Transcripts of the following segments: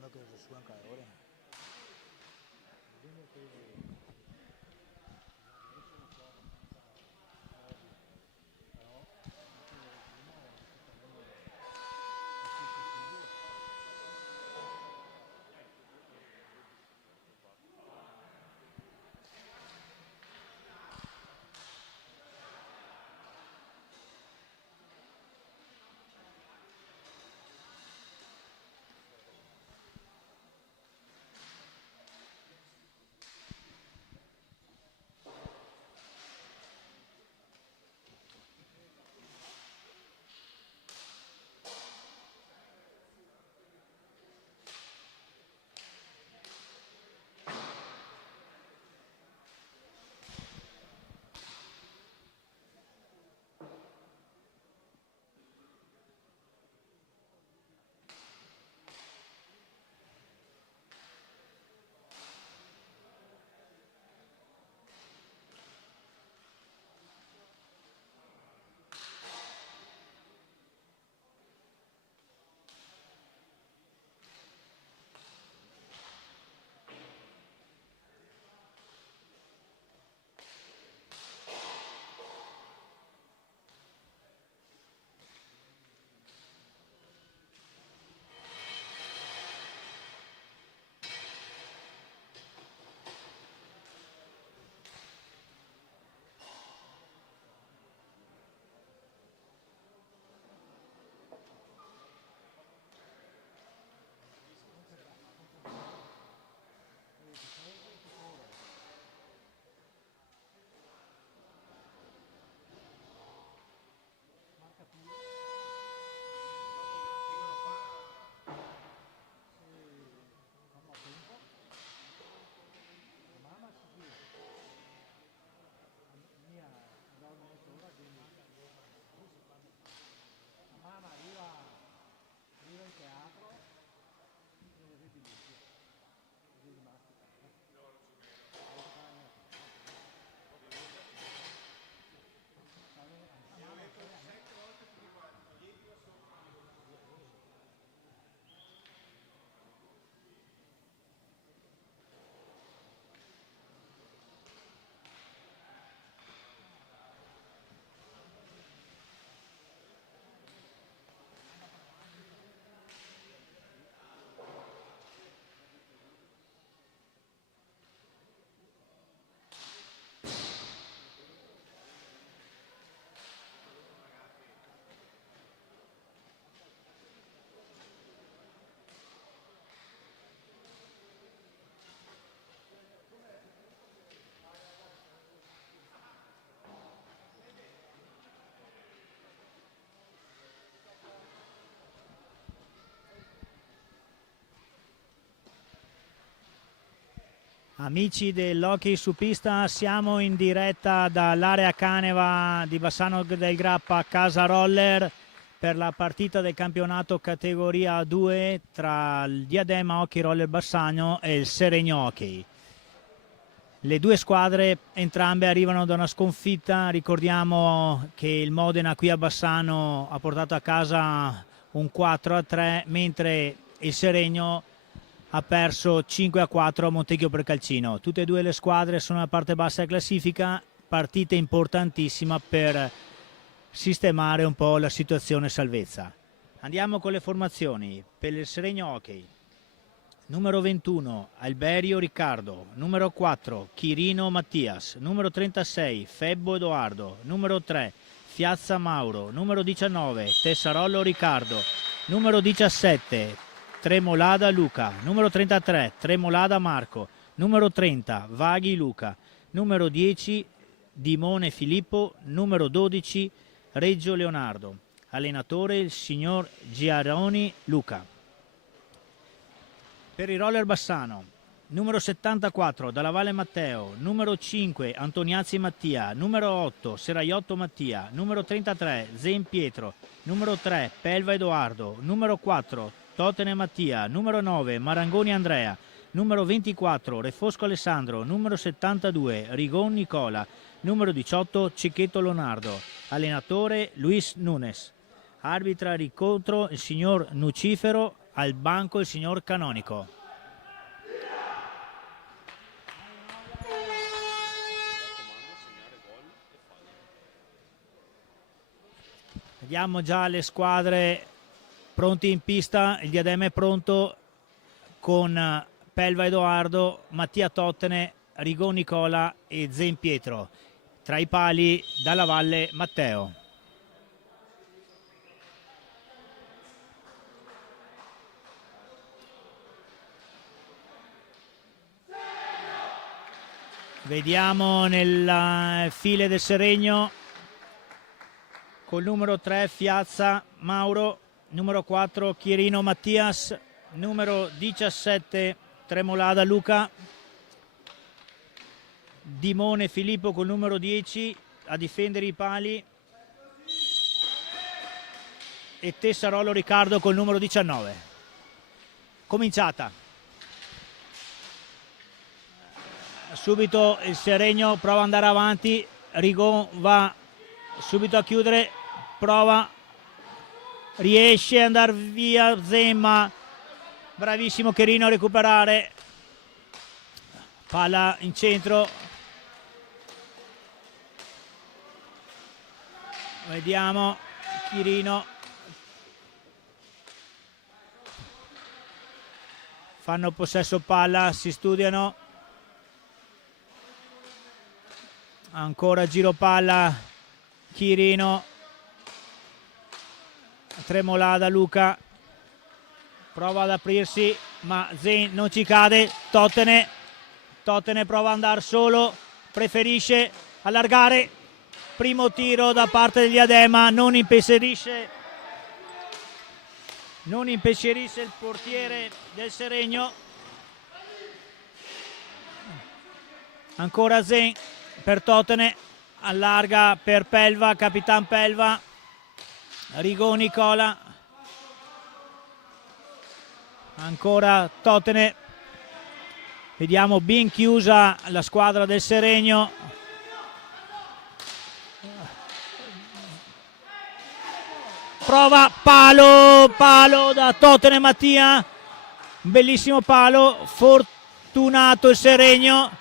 esperando que suban caedores. Amici dell'hockey su pista, siamo in diretta dall'area Caneva di Bassano del Grappa Casa Roller per la partita del campionato categoria 2 tra il Diadema Hockey Roller Bassano e il Seregno Hockey. Le due squadre entrambe arrivano da una sconfitta. Ricordiamo che il Modena qui a Bassano ha portato a casa un 4-3, mentre il Seregno ha perso 5-4 a Montecchio Preccalcino. Tutte e due le squadre sono alla parte bassa della classifica, partita importantissima per sistemare un po' la situazione salvezza. Andiamo con le formazioni. Per il Seregno Hockey: numero 21 Alberio Riccardo, numero 4 Chirino Mattias, numero 36 Febbo Edoardo, numero 3 Fiazza Mauro, numero 19 Tessarollo Riccardo, numero 17 Tremolada Luca, numero 33 Tremolada Marco, numero 30 Vaghi Luca, numero 10 Dimone Filippo, numero 12 Reggio Leonardo. Allenatore il signor Giaroni Luca. Per il Roller Bassano: numero 74 Dalla Valle Matteo, numero 5 Antoniazzi Mattia, numero 8 Seraiotto Mattia, numero 33 Zen Pietro, numero 3 Pelva Edoardo, numero 4 Totene Mattia, numero 9 Marangoni Andrea, numero 24 Refosco Alessandro, numero 72 Rigon Nicola, numero 18 Cicchetto Leonardo. Allenatore Luis Nunes. Arbitra l'incontro il signor Nucifero al banco il signor Canonico. Vediamo già le squadre pronte in pista, il Diadema è pronto con Pelva Edoardo, Mattia Tottene, Rigon Nicola e Zen Pietro. Tra i pali Dalla Valle Matteo. Vediamo nel file del Seregno col numero 3 Fiazza Mauro, numero 4 Chierino Mattias, numero 17 Tremolada Luca, Dimone Filippo col numero 10 a difendere i pali e Tessarolo Riccardo col numero 19. Cominciata. Subito il Seregno prova ad andare avanti, Rigon va subito a chiudere, prova, riesce ad andare via Zemma, bravissimo Chierino a recuperare, palla in centro, vediamo Chierino, fanno possesso palla, si studiano, ancora giro palla Chierino, Tremolada Luca, prova ad aprirsi ma Zen non ci cade, Tottene prova ad andare solo, preferisce allargare, primo tiro da parte degli Diadema, non impensierisce il portiere del Seregno, ancora Zen per Tottene, allarga per Pelva, Capitan Pelva, Rigon Nicola, ancora Tottene, vediamo ben chiusa la squadra del Seregno, prova, palo da Tottene Mattia, bellissimo palo, fortunato il Seregno,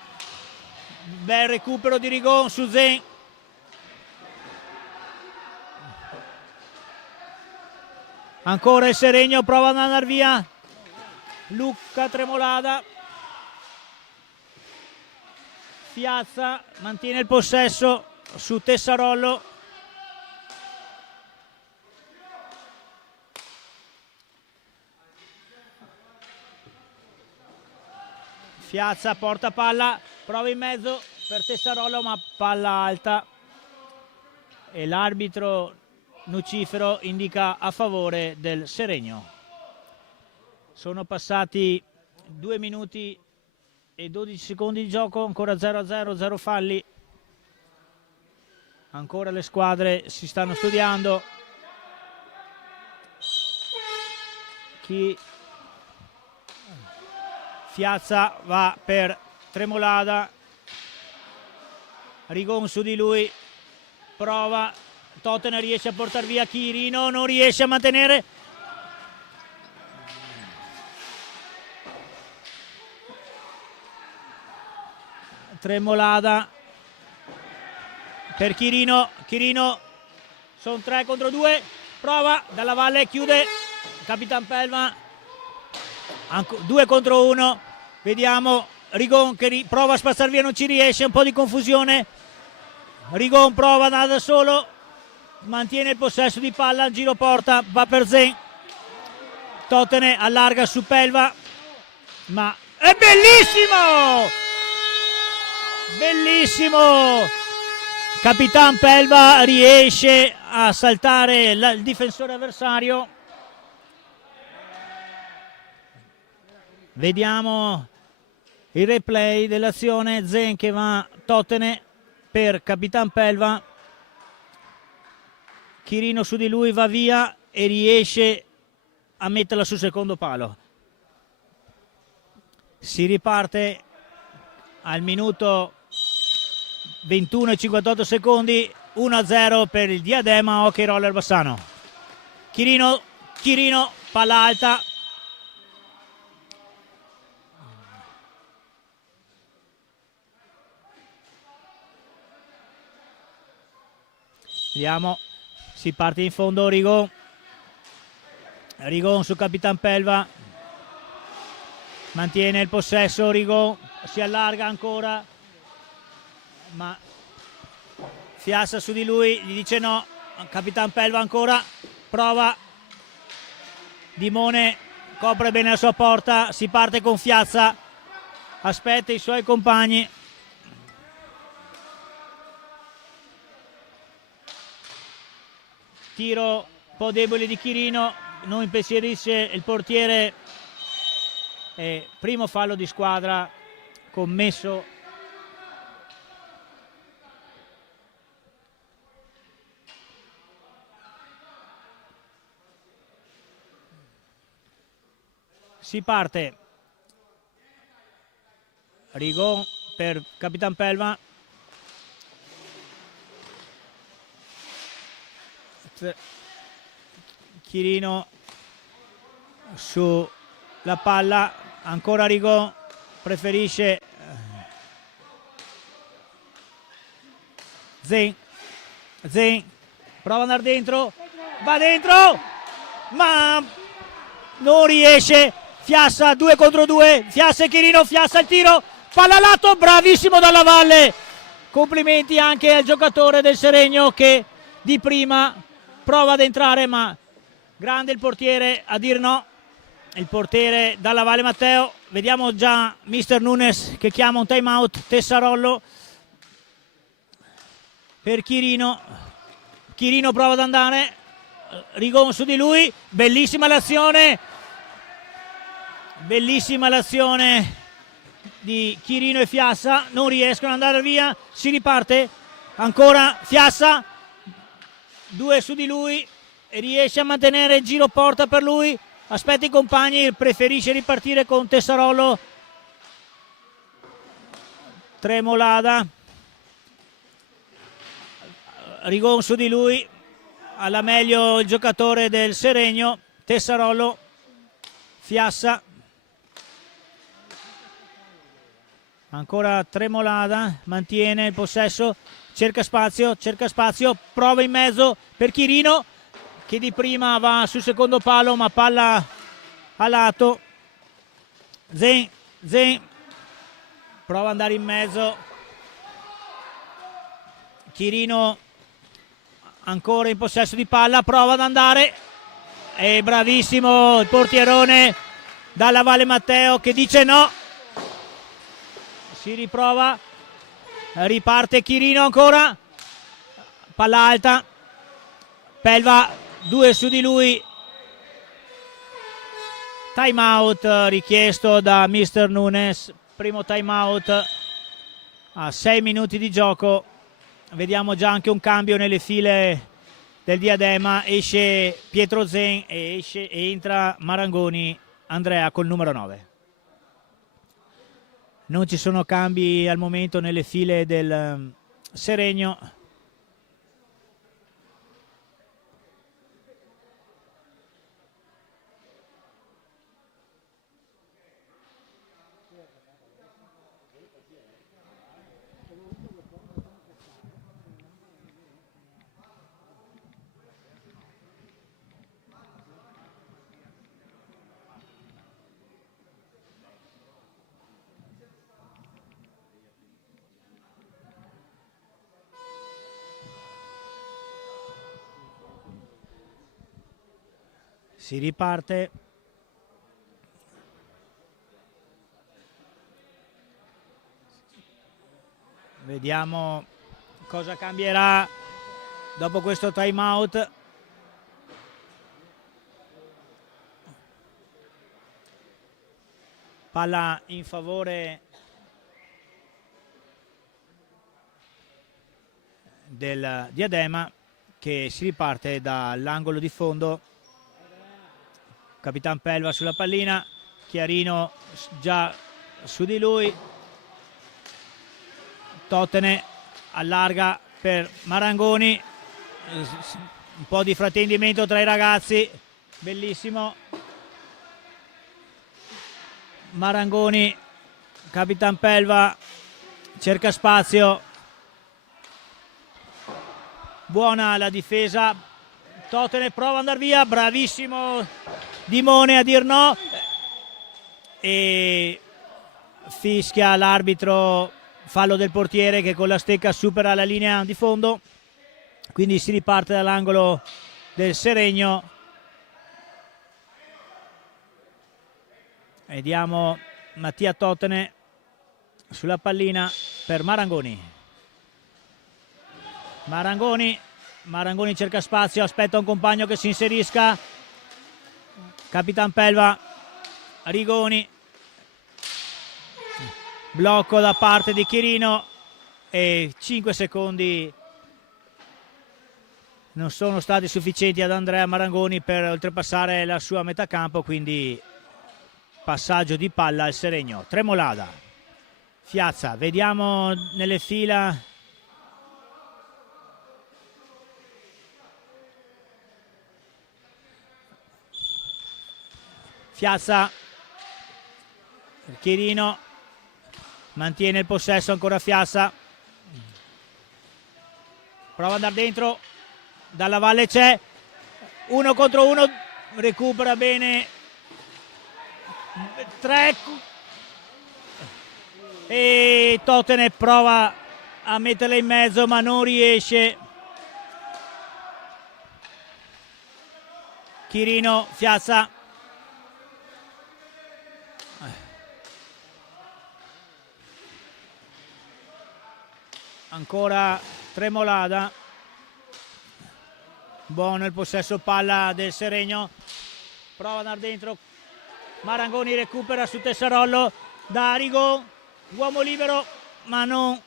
bel recupero di Rigon su Zen, ancora il Seregno prova ad andare via, Luca Tremolada, Fiazza mantiene il possesso su Tessarollo, Fiazza porta palla, prova in mezzo per Tessarollo ma palla alta e l'arbitro Nucifero indica a favore del Seregno. Sono passati 2 minuti e 12 secondi di gioco, ancora 0-0, 0 falli, ancora le squadre si stanno studiando, Fiazza va per Tremolada, Rigon su di lui, prova, Tottene riesce a portare via Chierino, non riesce a mantenere, Tremolada per Chierino, sono 3 contro 2, prova, Dalla Valle chiude, Capitan Pelva, 2 contro 1, vediamo Rigon che prova a spazzare via, non ci riesce, un po' di confusione, Rigon prova ad andare da solo, mantiene il possesso di palla, giro porta, va per Zen, Tottene allarga su Pelva, ma è bellissimo, Capitan Pelva riesce a saltare il difensore avversario, vediamo il replay dell'azione, Zen che va, Tottene per Capitan Pelva, Chierino su di lui, va via e riesce a metterla sul secondo palo. Si riparte al minuto 21 e 58 secondi, 1-0 per il Diadema Hockey Roller Bassano. Chierino, palla alta, Vediamo, si parte in fondo Rigon su Capitan Pelva, mantiene il possesso Rigon, si allarga ancora, ma Fiassa su di lui, gli dice no. Capitan Pelva ancora, prova, Dimone copre bene la sua porta, si parte con Fiassa, aspetta i suoi compagni. Tiro un po' debole di Chirino, non impensierisce il portiere, primo fallo di squadra commesso si parte. Rigon per Capitan Pelva, Chirino sulla palla, ancora Rigon, preferisce Zen, prova ad andare dentro, va dentro, ma non riesce. Fiassa 2 contro 2, Fiassa e Chirino, Fiassa il tiro, palla a lato, bravissimo Dalla Valle. Complimenti anche al giocatore del Seregno che di prima prova ad entrare, ma grande il portiere a dir no, il portiere Dalla Valle Matteo. Vediamo già mister Nunes che chiama un time out. Tessarollo per Chirino, Chirino prova ad andare, Rigon su di lui, bellissima l'azione di Chirino e Fiassa, non riescono ad andare via, si riparte ancora Fiassa, 2 su di lui, riesce a mantenere il giro porta per lui, aspetta i compagni, preferisce ripartire con Tessarollo, Tremolada, Rigon su di lui, alla meglio il giocatore del Seregno, Tessarollo, Fiassa, ancora Tremolada, mantiene il possesso, cerca spazio, prova in mezzo per Chirino che di prima va sul secondo palo ma palla a lato. Zen prova ad andare in mezzo, Chirino ancora in possesso di palla, prova ad andare, è bravissimo il portierone Dalla Valle Matteo che dice no, si riprova, riparte Chirino ancora, palla alta, Pelva 2 su di lui, time out richiesto da mister Nunes, primo time out a 6 minuti di gioco. Vediamo già anche un cambio nelle file del Diadema, esce Pietro Zen e entra Marangoni Andrea col numero 9. Non ci sono cambi al momento nelle file del Seregno. Si riparte. Vediamo cosa cambierà dopo questo time out. Palla in favore del Diadema che si riparte dall'angolo di fondo. Capitan Pelva sulla pallina, Chiarino già su di lui, Totene allarga per Marangoni, un po' di fraintendimento tra i ragazzi, bellissimo, Marangoni, Capitan Pelva cerca spazio, buona la difesa. Totene prova ad andare via, bravissimo Dimone a dir no, e fischia l'arbitro fallo del portiere che con la stecca supera la linea di fondo, quindi si riparte dall'angolo del Seregno. Vediamo Mattia Totene sulla pallina per Marangoni. Marangoni cerca spazio, aspetta un compagno che si inserisca. Capitan Pelva, Rigoni, blocco da parte di Chirino e 5 secondi non sono stati sufficienti ad Andrea Marangoni per oltrepassare la sua metà campo, quindi passaggio di palla al Seregno. Tremolada, Fiazza, vediamo nelle fila Fiazza, Chirino mantiene il possesso, ancora Fiazza, prova ad andare dentro, dalla Valle c'è 1 contro 1, recupera bene 3 e Totene prova a metterla in mezzo ma non riesce. Chirino, Fiazza, ancora Tremolada, buono il possesso palla del Seregno, prova ad andare dentro, Marangoni recupera su Tessarollo, da Rigo, uomo libero ma non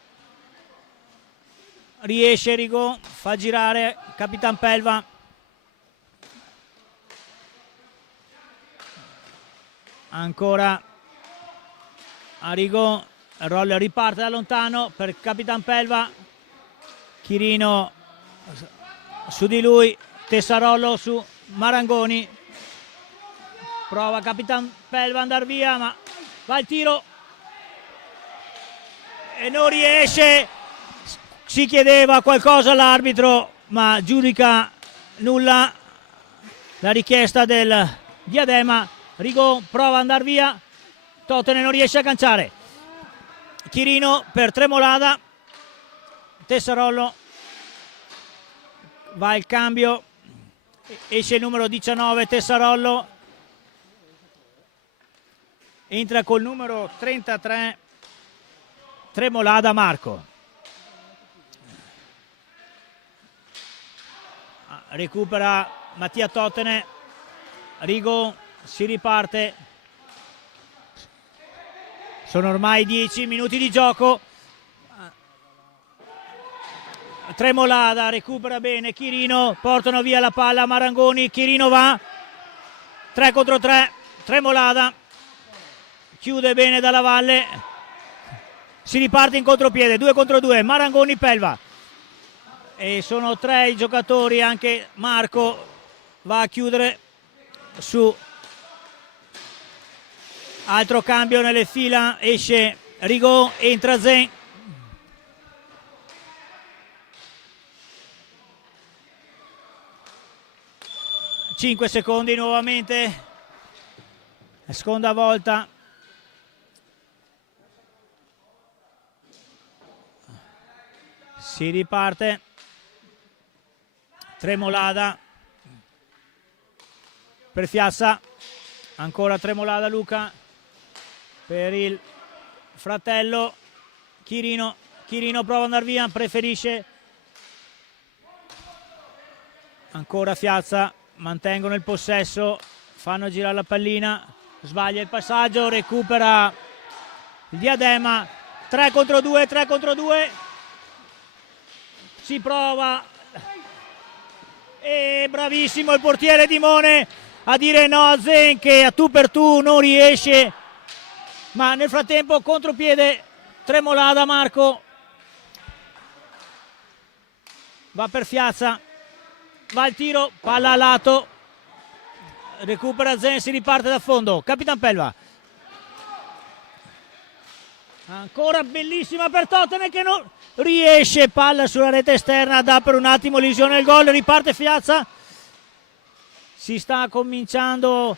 riesce Rigo, fa girare Capitan Pelva, ancora Arrigo, Roller riparte da lontano per Capitan Pelva, Chirino su di lui, Tessarollo su Marangoni, prova Capitan Pelva ad andare via ma va il tiro e non riesce. Si chiedeva qualcosa all'arbitro ma giudica nulla la richiesta del Diadema. Rigo prova ad andare via, Totene non riesce a agganciare, Chirino per Tremolada, Tessarollo, va il cambio, esce il numero 19 Tessarollo, entra col numero 33 Tremolada Marco. Recupera Mattia Totene, Rigo, si riparte, sono ormai 10 minuti di gioco, Tremolada recupera bene, Chirino, portano via la palla Marangoni, Chirino va, 3 contro 3, Tremolada chiude bene dalla Valle, si riparte in contropiede, 2 contro 2, Marangoni Pelva, e sono 3 i giocatori, anche Marco va a chiudere su. Altro cambio nelle fila, esce Rigo, entra Zen. Cinque secondi nuovamente, seconda volta. Si riparte. Tremolada per Fiazza, ancora Tremolada Luca per il fratello Chirino, Chirino prova ad andare via, preferisce, ancora Fiazza, mantengono il possesso, fanno girare la pallina, sbaglia il passaggio, recupera il Diadema, 3 contro 2, 3 contro 2, si prova e bravissimo il portiere Dimone a dire no a Zen che a tu per tu non riesce, ma nel frattempo contropiede Tremolada Marco, va per Fiazza, va il tiro, palla a lato, recupera Zen, si riparte da fondo, Capitan Pelva, Ancora bellissima per Tottenham che non riesce, palla sulla rete esterna, dà per un attimo l'illusione del gol, riparte Piazza, si sta cominciando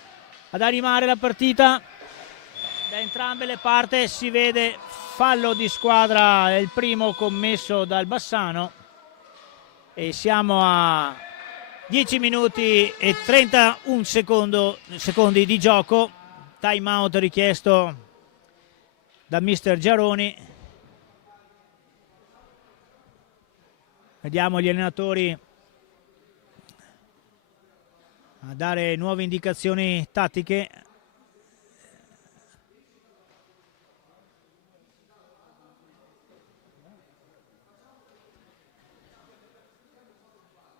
ad animare la partita da entrambe le parti, si vede fallo di squadra, è il primo commesso dal Bassano e siamo a 10 minuti e 31 secondi di gioco, time out richiesto da mister Giaroni. Vediamo gli allenatori a dare nuove indicazioni tattiche.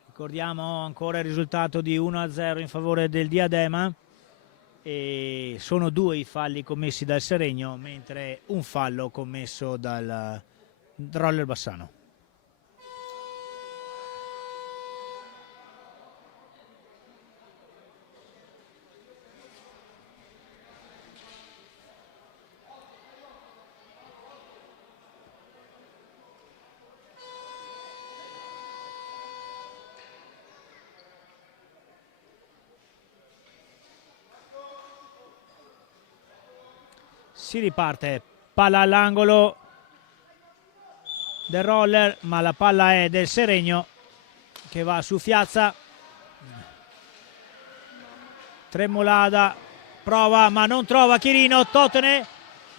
Ricordiamo ancora il risultato di 1-0 in favore del Diadema e sono 2 i falli commessi dal Seregno, mentre un fallo commesso dal Roller Bassano. Si riparte, palla all'angolo del Roller, ma la palla è del Seregno che va su Piazza. Tremolada prova ma non trova Chirino, Tottenham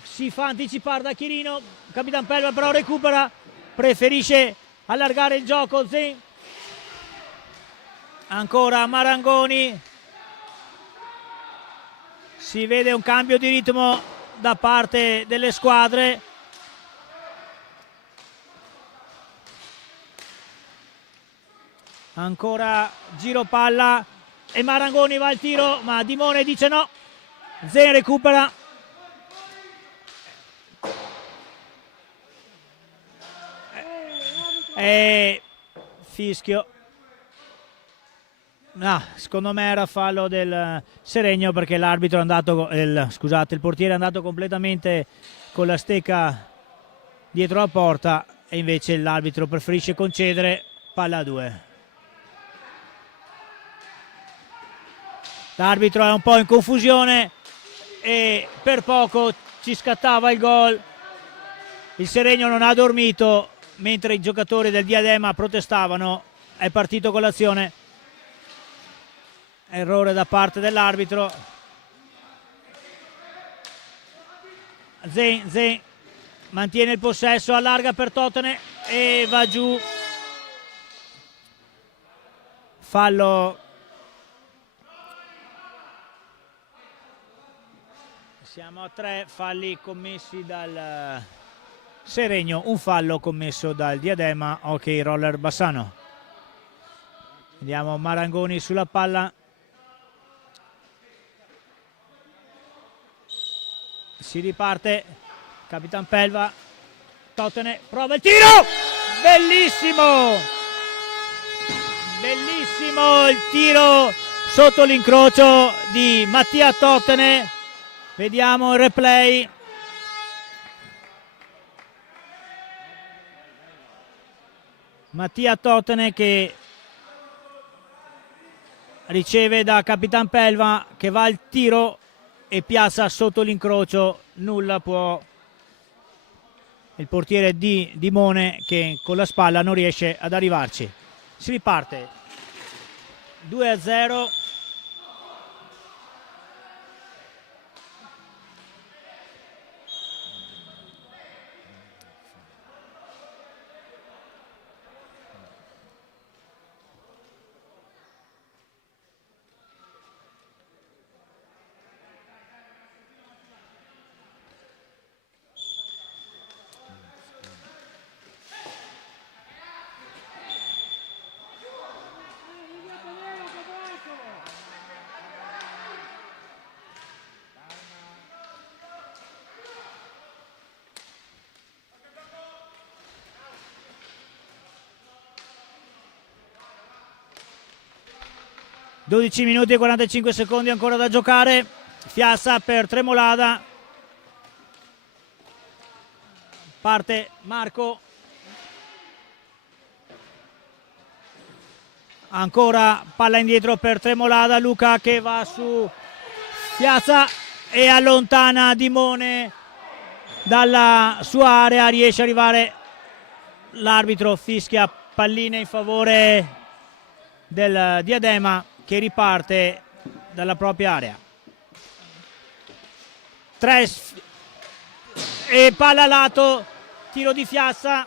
si fa anticipare da Chirino, Capitan Pelva però recupera, preferisce allargare il gioco, Zen. Ancora Marangoni, si vede un cambio di ritmo da parte delle squadre. Ancora giro palla e Marangoni va al tiro ma Dimone dice no, Zen recupera e fischio. Secondo me era fallo del Seregno perché l'arbitro è andato, il portiere è andato completamente con la stecca dietro la porta e invece l'arbitro preferisce concedere, palla a 2. L'arbitro è un po' in confusione e per poco ci scattava il gol. Il Seregno non ha dormito mentre i giocatori del Diadema protestavano, è partito con l'azione. Errore da parte dell'arbitro. Zen mantiene il possesso, allarga per Tottenham e va giù. Fallo. Siamo a 3 falli commessi dal Seregno, un fallo commesso dal Diadema, ok Roller Bassano. Vediamo Marangoni sulla palla. Si riparte, Capitan Pelva, Tottenham prova il tiro, bellissimo, bellissimo il tiro sotto l'incrocio di Mattia Tottenham, vediamo il replay, Mattia Tottenham che riceve da Capitan Pelva che va al tiro e piazza sotto l'incrocio, nulla può il portiere di Dimone che con la spalla non riesce ad arrivarci. Si riparte 2-0. (12 minuti e 45 secondi ancora da giocare). Piazza per Tremolada. parte Marco, ancora palla indietro per Tremolada, Luca che va su Piazza e allontana Dimone dalla sua area, riesce ad arrivare, l'arbitro fischia palline in favore del Diadema che riparte dalla propria area. 3 e palla a lato, tiro di Piazza,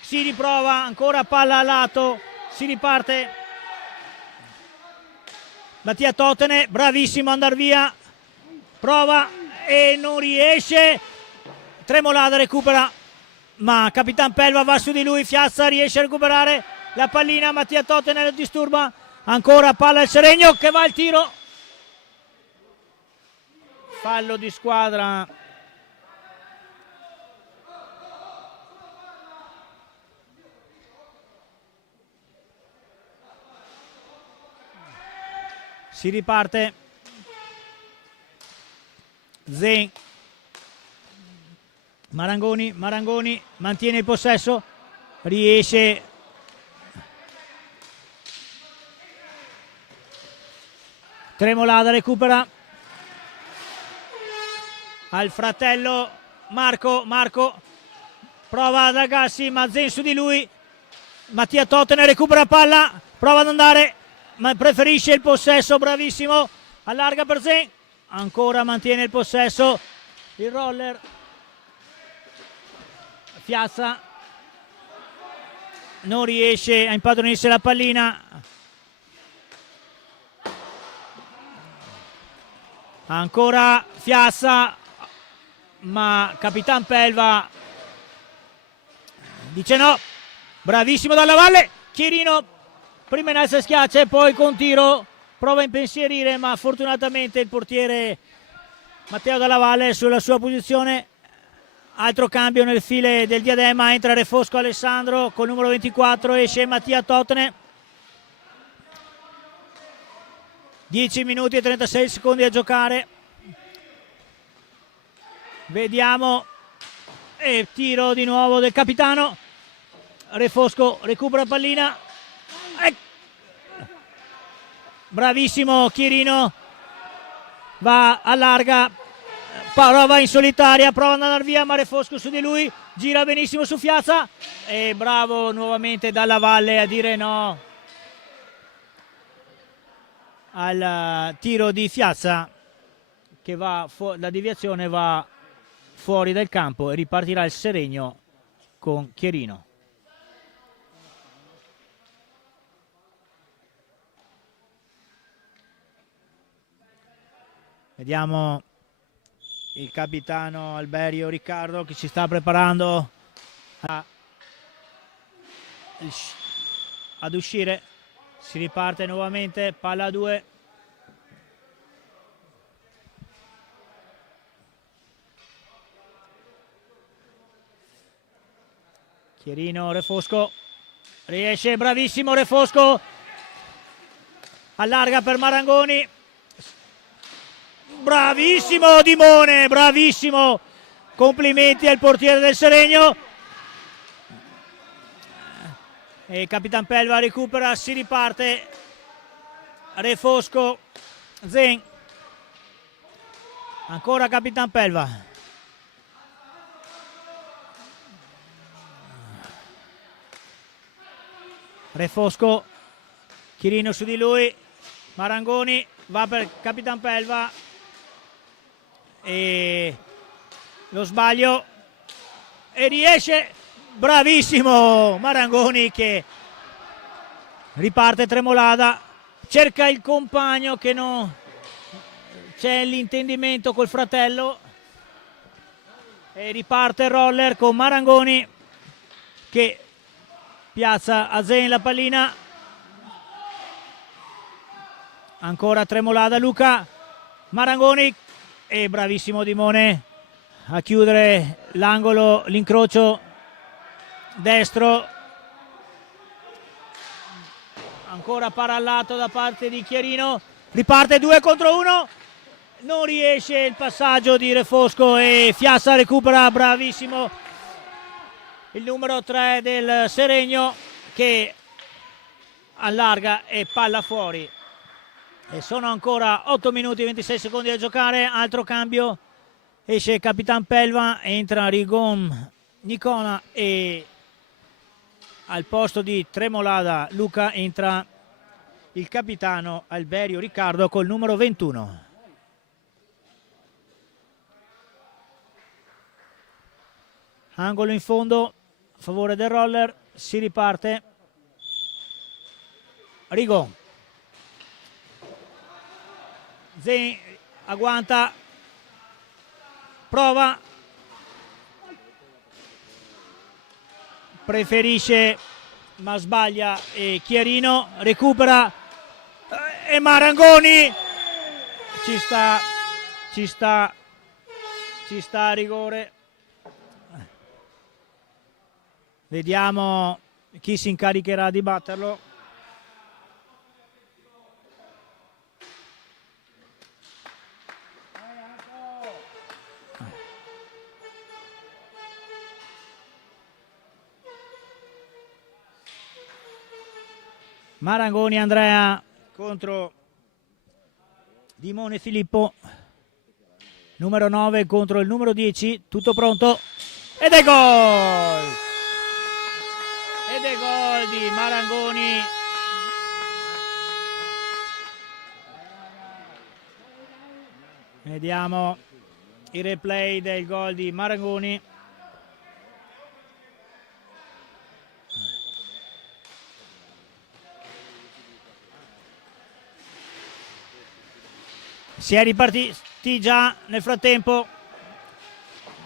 si riprova, ancora palla a lato, si riparte Mattia Totene, bravissimo ad andare via, prova e non riesce, Tremolada recupera ma Capitan Pelva va su di lui, Piazza riesce a recuperare la pallina, Mattia Totene lo disturba, ancora palla al Seregno che va al tiro, fallo di squadra si riparte Zen, Marangoni mantiene il possesso, riesce Tremolada, recupera al fratello Marco prova ad allargarsi ma Zen su di lui, Mattia Totene recupera palla, prova ad andare ma preferisce il possesso, bravissimo, allarga per Zen, ancora mantiene il possesso, il roller, Piazza non riesce a impadronirsi la pallina, ancora Piazza ma Capitan Pelva dice no, bravissimo dalla valle, Chirino prima in alza schiaccia e poi con tiro prova a impensierire ma fortunatamente il portiere Matteo Dalla Valle è sulla sua posizione. Altro cambio nel file del Diadema, entra Refosco Alessandro col numero 24, esce Mattia Totene. 10 minuti e 36 secondi a giocare, vediamo, e tiro di nuovo del capitano, Refosco recupera pallina, bravissimo Chirino, va allarga, prova in solitaria, prova ad andare via ma Refosco su di lui, gira benissimo su Piazza e bravo nuovamente Dalla Valle a dire no al tiro di Piazza che va la deviazione va fuori dal campo e ripartirà il Seregno con Chierino. Vediamo il capitano Alberio Riccardo che si sta preparando ad uscire, si riparte nuovamente, palla a 2. Chierino, Refosco, riesce, bravissimo Refosco, allarga per Marangoni, bravissimo Dimone, bravissimo, complimenti al portiere del Seregno. E Capitan Pelva recupera, si riparte, Refosco, Zen, ancora Capitan Pelva, Refosco, Chirino su di lui, Marangoni va per Capitan Pelva e lo sbaglio e riesce, bravissimo Marangoni che riparte Tremolada, cerca il compagno che non c'è l'intendimento col fratello e riparte il roller con Marangoni che piazza a Zen la pallina, ancora Tremolada, Luca, Marangoni e bravissimo Dimone a chiudere l'angolo, l'incrocio destro, ancora parallato da parte di Chierino, riparte 2 contro 1 non riesce il passaggio di Refosco e Fiassa recupera, bravissimo il numero 3 del Seregno che allarga e palla fuori. E sono ancora 8 minuti e 26 secondi da giocare. Altro cambio, esce Capitan Pelva, entra Rigon Nicola e al posto di Tremolada Luca entra il capitano Alberio Riccardo col numero 21. Angolo in fondo a favore del Roller, si riparte. Rigon, Zen agguanta, prova, preferisce ma sbaglia e Chiarino recupera e Marangoni ci sta a rigore. Vediamo chi si incaricherà di batterlo. Marangoni Andrea contro Dimone Filippo, numero 9 contro il numero 10, tutto pronto ed è gol! Ed è gol di Marangoni. Vediamo il replay del gol di Marangoni. Si è ripartiti già nel frattempo.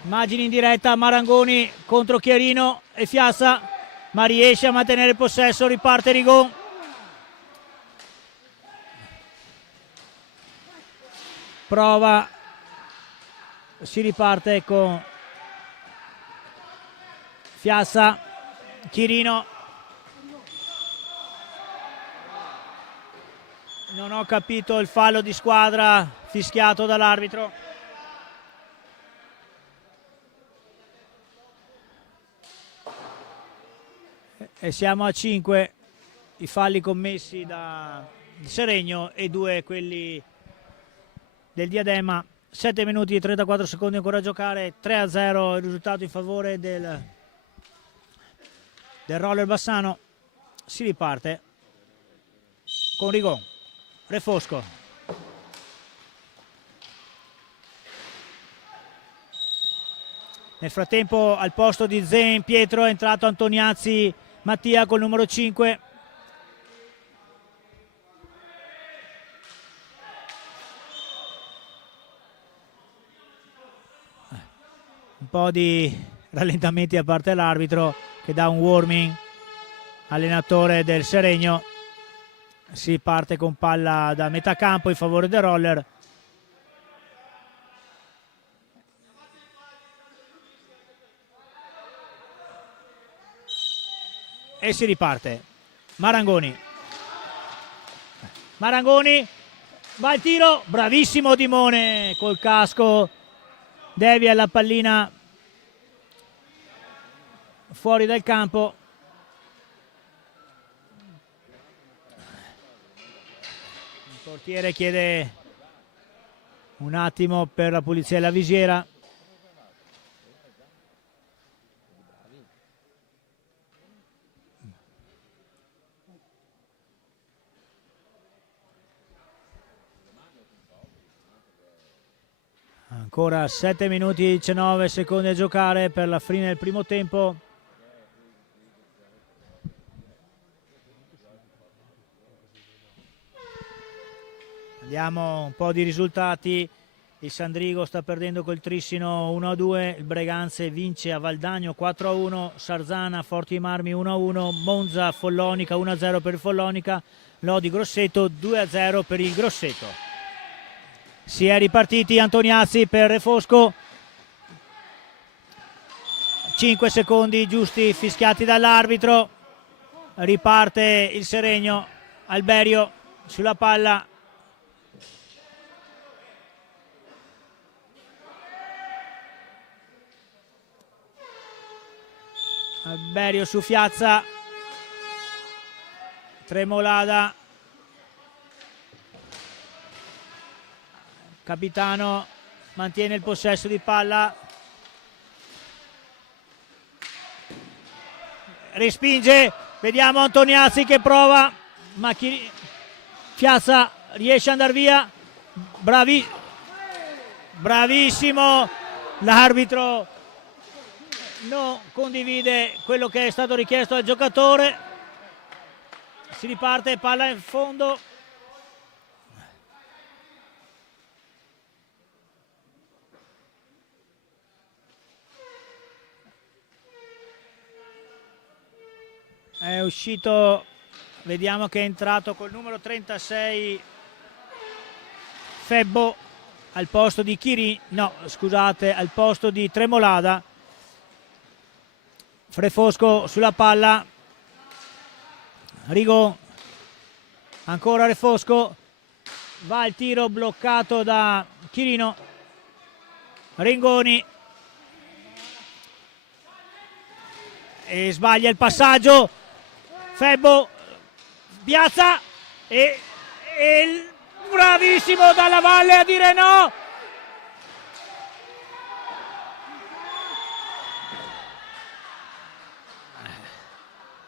Immagini in diretta, Marangoni contro Chiarino e Fiassa, ma riesce a mantenere il possesso, riparte Rigon. Prova, si riparte con Fiassa, Chiarino. Non ho capito il fallo di squadra fischiato dall'arbitro. E siamo a 5 i falli commessi da Seregno e 2 quelli del Diadema. 7 minuti e 34 secondi ancora a giocare, 3-0 il risultato in favore del Roller Bassano. Si riparte con Rigon. Refosco, nel frattempo al posto di Zen Pietro è entrato Antoniazzi Mattia col numero 5. Un po' di rallentamenti da parte dell'arbitro che dà un warning allenatore del Seregno. Si parte con palla da metà campo in favore del Roller. E si riparte. Marangoni va al tiro, bravissimo Dimone col casco, devia la pallina fuori dal campo. Il portiere chiede un attimo per la pulizia della visiera. Ancora 7 minuti e 19 secondi a giocare per la fine del primo tempo. Andiamo un po' di risultati. Il Sandrigo sta perdendo col Trissino 1-2, il Breganze vince a Valdagno 4-1, Sarzana Forti Marmi 1-1, Monza Follonica 1-0 per il Follonica, Lodi Grosseto 2-0 per il Grosseto. Si è ripartiti Antoniazzi per Refosco, 5 secondi giusti fischiati dall'arbitro, riparte il Seregno, Alberio sulla palla, Alberio su Fiazza, Tremolada, capitano mantiene il possesso di palla, respinge, vediamo Antoniazzi che prova, ma Fiazza riesce ad andare via, bravissimo, l'arbitro non condivide quello che è stato richiesto dal giocatore, si riparte, palla in fondo. È uscito, vediamo che è entrato col numero 36 Febbo al posto di al posto di Tremolada. Refosco sulla palla, Rigon, ancora Refosco, va il tiro bloccato da Chirino, Ringoni e sbaglia il passaggio, Febbo piazza e bravissimo Dalla Valle a dire no.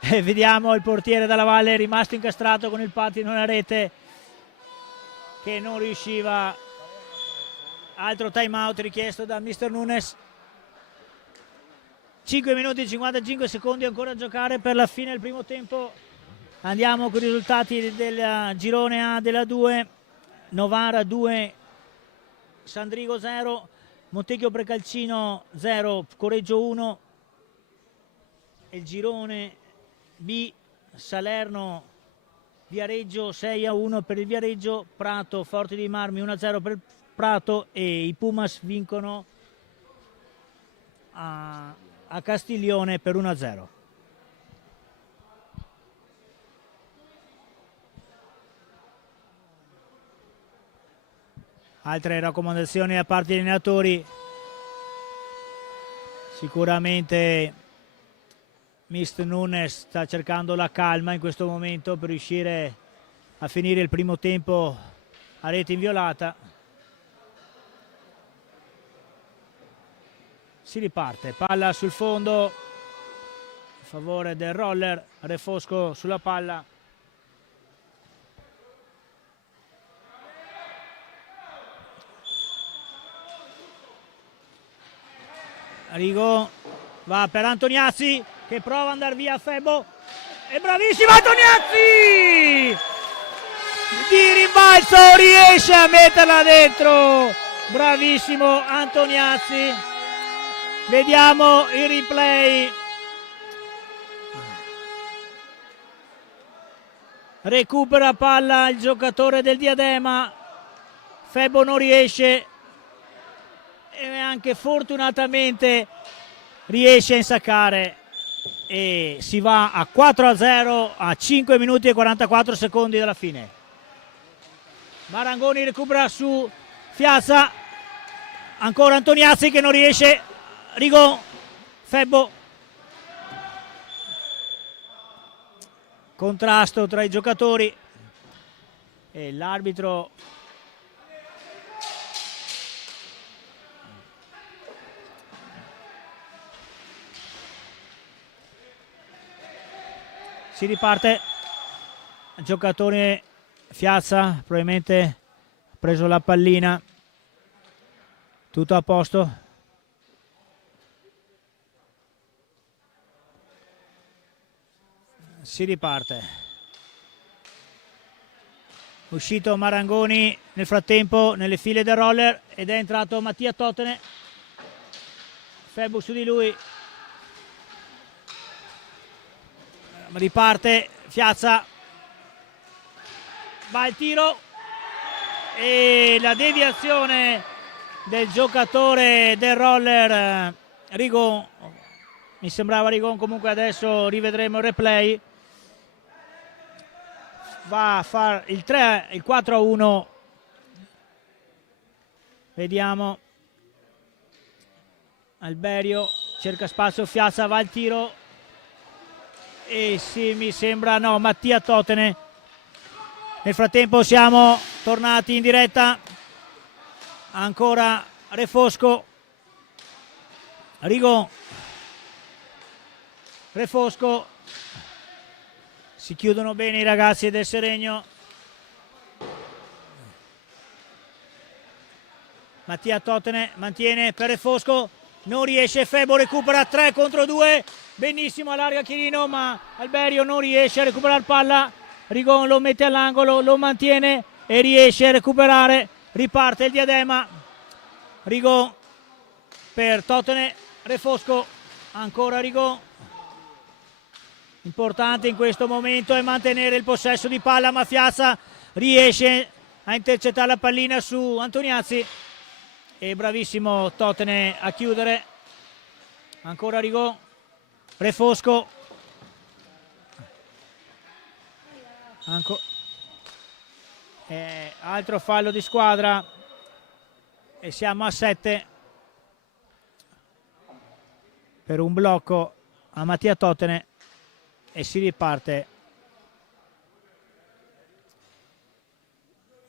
E vediamo il portiere Dalla Valle è rimasto incastrato con il pattino nella rete che non riusciva. Altro time out richiesto da Mr. Nunes. 5 minuti e 55 secondi ancora a giocare per la fine del primo tempo. Andiamo con i risultati del girone A della 2. Novara 2, Sandrigo 0, Montecchio Precalcino 0, Correggio 1. Il girone B, Salerno Viareggio 6-1 per il Viareggio, Prato Forte dei Marmi 1-0 per il Prato e i Pumas vincono a Castiglione per 1-0. Altre raccomandazioni da parte degli allenatori, sicuramente Mr. Nunes sta cercando la calma in questo momento per riuscire a finire il primo tempo a rete inviolata. Si riparte, palla sul fondo a favore del Roller, Refosco sulla palla, Rigo va per Antoniazzi che prova ad andare via a Febbo, è bravissimo Antoniazzi, di rimbalzo riesce a metterla dentro, bravissimo Antoniazzi. Vediamo il replay, recupera palla il giocatore del Diadema, Febbo non riesce e anche fortunatamente riesce a insaccare e si va a 4-0 a 5 minuti e 44 secondi dalla fine. Marangoni recupera su Fiazza, ancora Antoniazzi che non riesce, Rigon, Febbo, contrasto tra i giocatori e l'arbitro si riparte, giocatore Fiazza probabilmente ha preso la pallina, tutto a posto. Si riparte, uscito Marangoni nel frattempo nelle file del Roller ed è entrato Mattia Totene, Febbo su di lui, riparte Fiazza, va il tiro e la deviazione del giocatore del Roller Rigon, mi sembrava Rigon, comunque adesso rivedremo il replay, va a fare il 4-1, vediamo Alberio cerca spazio, Fiazza va al tiro, E sì, mi sembra no, Mattia Totene. Nel frattempo siamo tornati in diretta, ancora Refosco, Rigon, Refosco, si chiudono bene i ragazzi del Seregno. Mattia Totene mantiene per Refosco, non riesce, Febo recupera 3 contro 2, benissimo allarga Chirino, ma Alberio non riesce a recuperare palla. Rigon lo mette all'angolo, lo mantiene e riesce a recuperare, riparte il diadema. Rigon per Totene, Refosco, ancora Rigon. Importante in questo momento è mantenere il possesso di palla, ma Fiazza riesce a intercettare la pallina su Antoniazzi e bravissimo Totene a chiudere. Ancora Rigon, Refosco. Altro fallo di squadra e siamo a 7 per un blocco a Mattia Totene e si riparte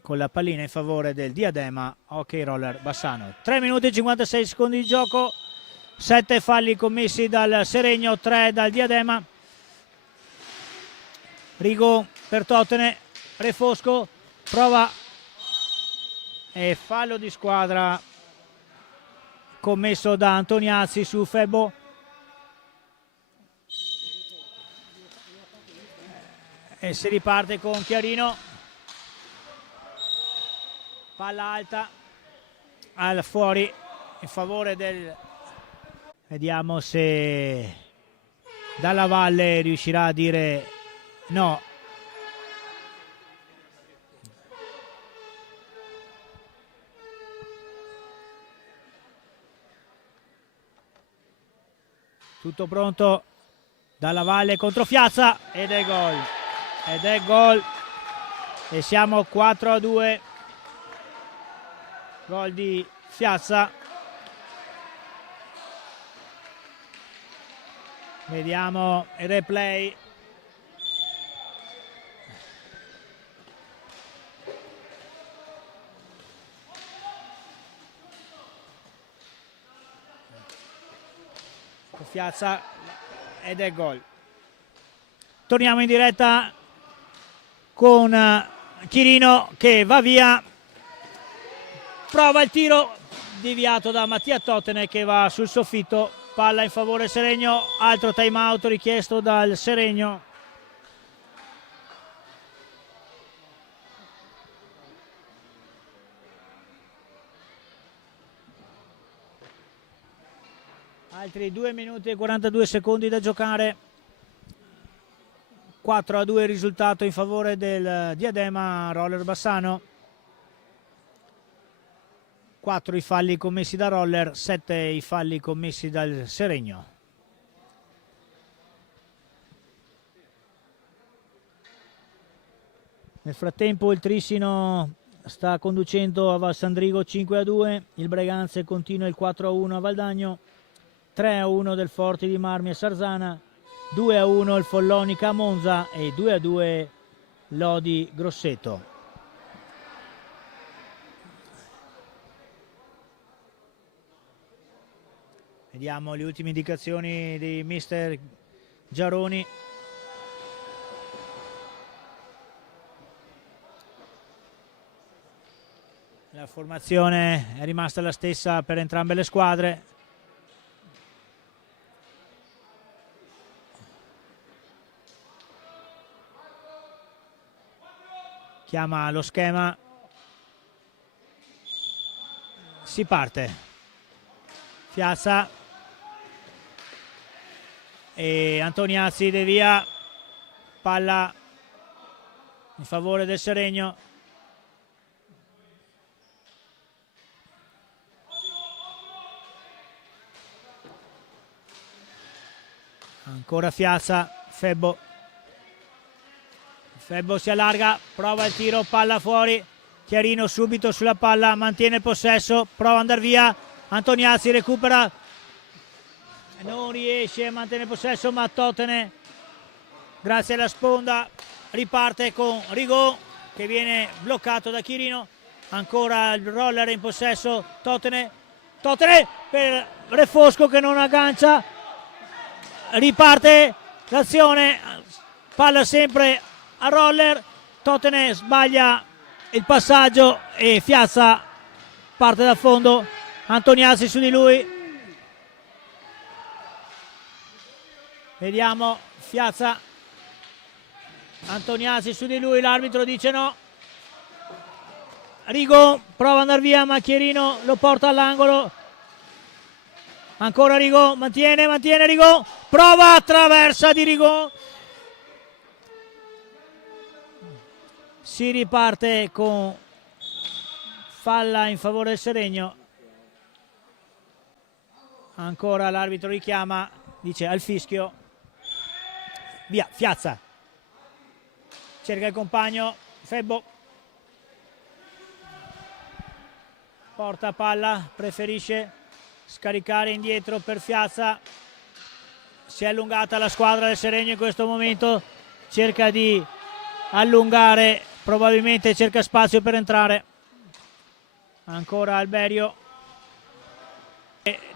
con la pallina in favore del Diadema Hockey Roller Bassano. 3 minuti e 56 secondi di gioco, 7 falli commessi dal Seregno, 3 dal Diadema. Rigon per Totene, Refosco prova e fallo di squadra commesso da Antoniazzi su Febo. E si riparte con Chiarino, palla alta al fuori in favore del... Vediamo se Dalla Valle riuscirà a dire no. Tutto pronto, Dalla Valle contro Fiazza ed è gol. Ed è gol e siamo 4-2. Gol di Fiazza. Vediamo il replay. Fiazza ed è gol. Torniamo in diretta con Chirino che va via, prova il tiro deviato da Mattia Totene che va sul soffitto, palla in favore Seregno, altro time out richiesto dal Seregno. Altri 2 minuti e 42 secondi da giocare. 4-2 il risultato in favore del Diadema Roller Bassano. 4 i falli commessi da Roller, 7 i falli commessi dal Seregno. Nel frattempo il Trissino sta conducendo a Valsandrigo 5-2, il Breganze continua il 4-1 a Valdagno, 3-1 del Forti di Marmi a Sarzana, 2-1 il Follonica a Monza e 2-2 Lodi Grosseto. Vediamo le ultime indicazioni di mister Giaroni. La formazione è rimasta la stessa per entrambe le squadre. Chiama lo schema, si parte. Fiazza e Antoniazzi devia, palla in favore del Seregno. Ancora Fiazza, Febbo si allarga, prova il tiro, palla fuori, Chiarino subito sulla palla, mantiene il possesso, prova ad andare via, Antoniazzi recupera, non riesce a mantenere il possesso, ma Totene grazie alla sponda, riparte con Rigaud che viene bloccato da Chirino, ancora il roller in possesso, Totene per Refosco che non aggancia, riparte l'azione, palla sempre a roller, Totene sbaglia il passaggio e Fiazza parte da fondo, Antoniazzi su di lui, vediamo Fiazza, Antoniazzi su di lui, l'arbitro dice no, Rigaud prova ad andare via ma Chierino lo porta all'angolo, ancora Rigaud, mantiene Rigaud, prova attraversa di Rigaud, si riparte con falla in favore del Seregno, ancora l'arbitro richiama, dice al fischio, via Fiazza, cerca il compagno Febbo, porta palla, preferisce scaricare indietro per Fiazza, si è allungata la squadra del Seregno in questo momento, cerca di allungare, probabilmente cerca spazio per entrare, ancora Alberio,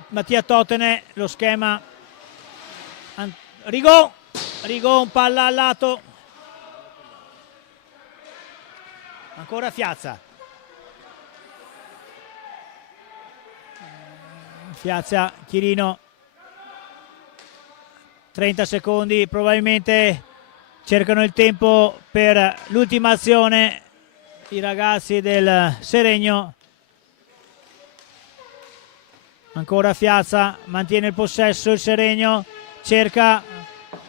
Mattia Totene, lo schema, Rigaud, palla al lato, ancora Fiazza, Chirino, 30 secondi, probabilmente cercano il tempo per l'ultima azione i ragazzi del Seregno, ancora Fiazza, mantiene il possesso il Seregno, cerca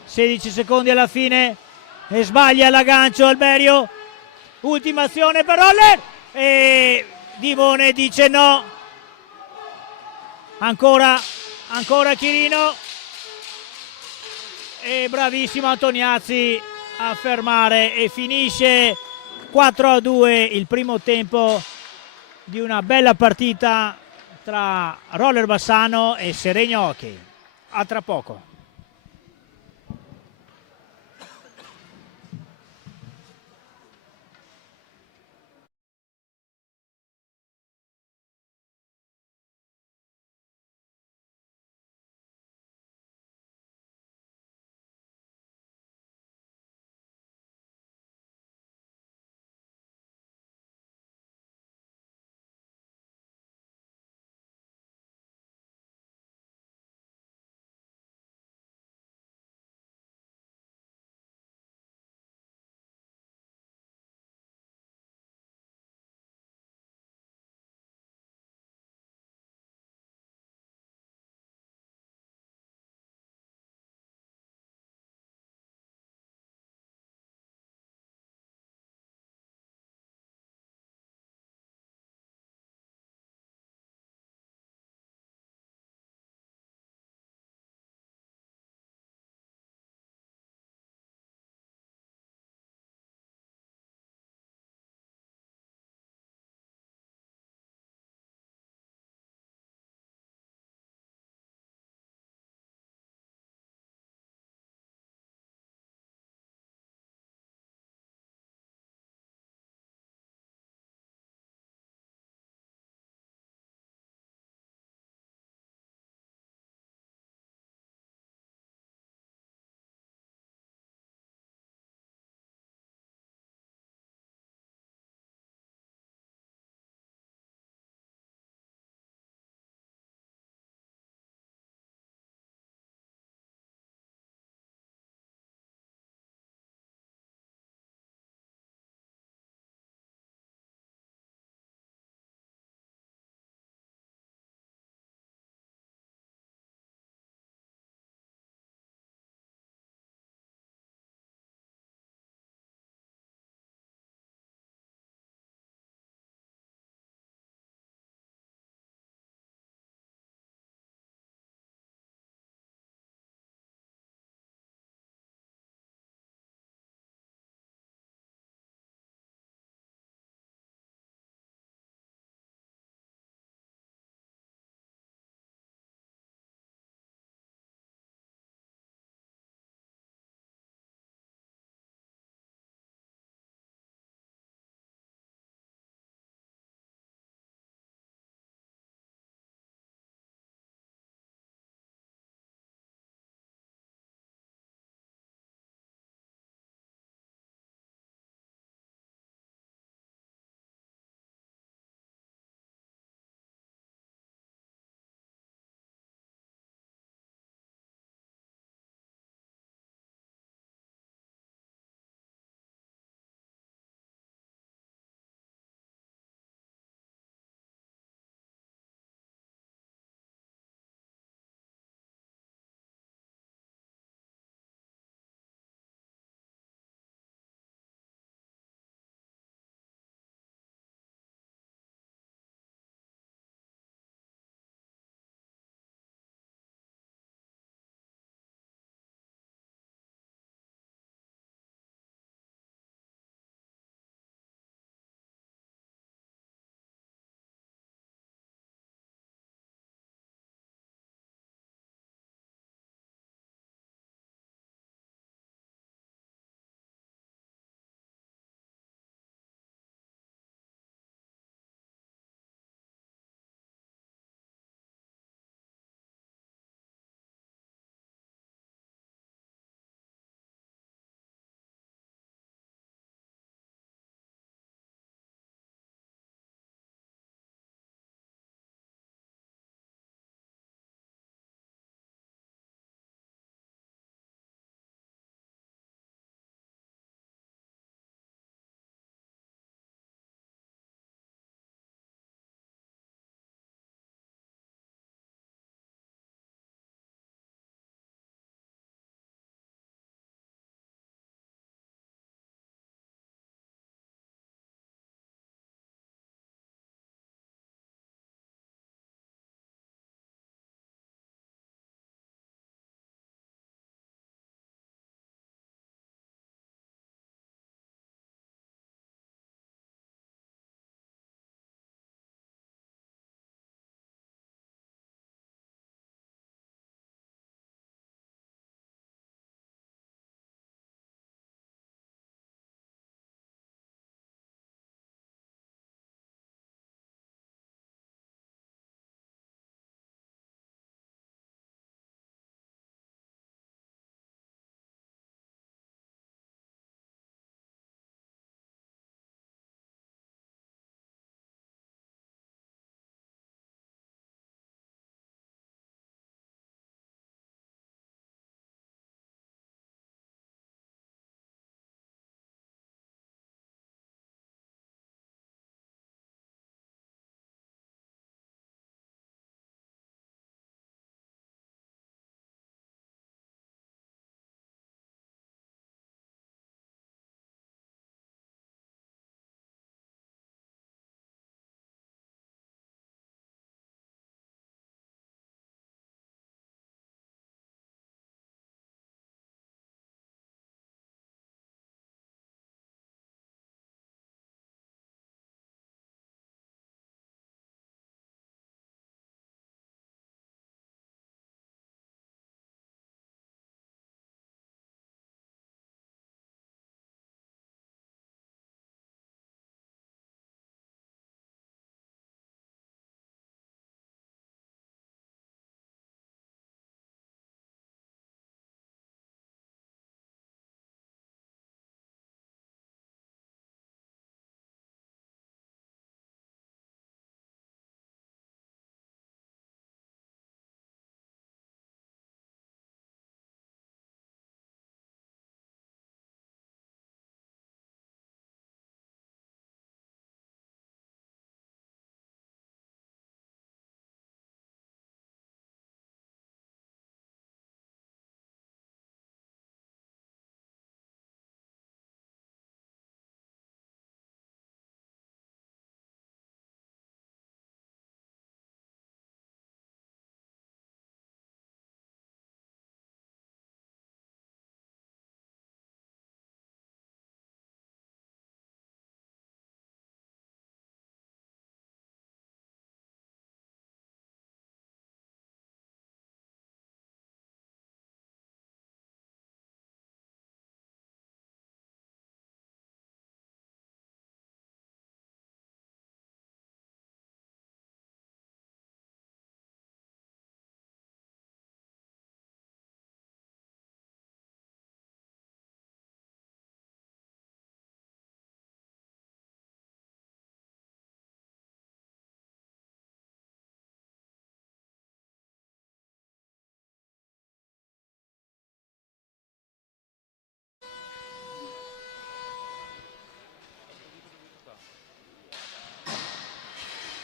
16 secondi alla fine e sbaglia l'aggancio Alberio, ultima azione per Roller e Dimone dice no, ancora Chirino e bravissimo Antoniazzi a fermare e finisce 4-2 il primo tempo di una bella partita tra Roller Bassano e Seregno Hockey. A tra poco.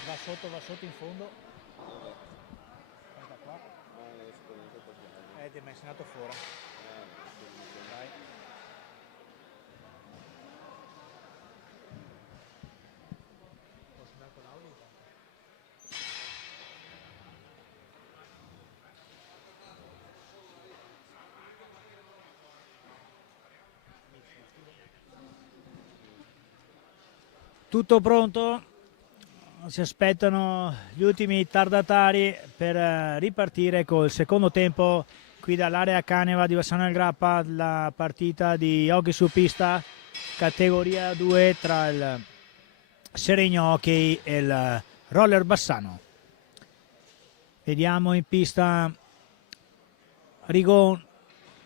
va sotto in fondo. Guarda qua. Mi è segnato fuori. Dai. Posso andare con l'audio? Tutto pronto? Si aspettano gli ultimi tardatari per ripartire col secondo tempo qui dall'area Caneva di Bassano del Grappa, la partita di hockey su pista categoria 2 tra il Seregno Hockey e il Roller Bassano. Vediamo in pista Rigon,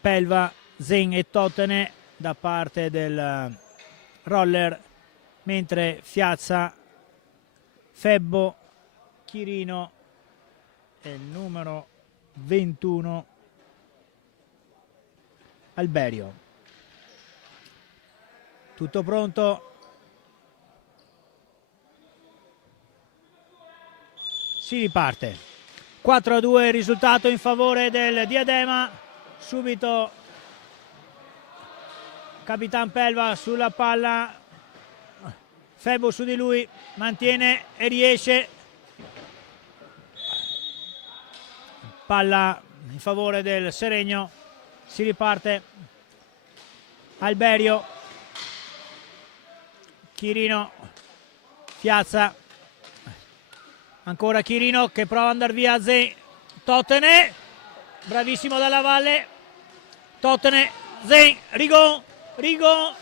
Pelva, Zen e Totene da parte del Roller, mentre Fiazza, Febbo, Chirino e il numero 21 Alberio. Tutto pronto? Si riparte. 4-2 il risultato in favore del Diadema. Subito Capitan Pelva sulla palla, Febbo su di lui, mantiene e riesce. Palla in favore del Seregno, si riparte. Alberio, Chirino, Piazza, ancora Chirino che prova ad andare via. Zen, Totene, bravissimo dalla Valle, Totene, Zen, Rigon,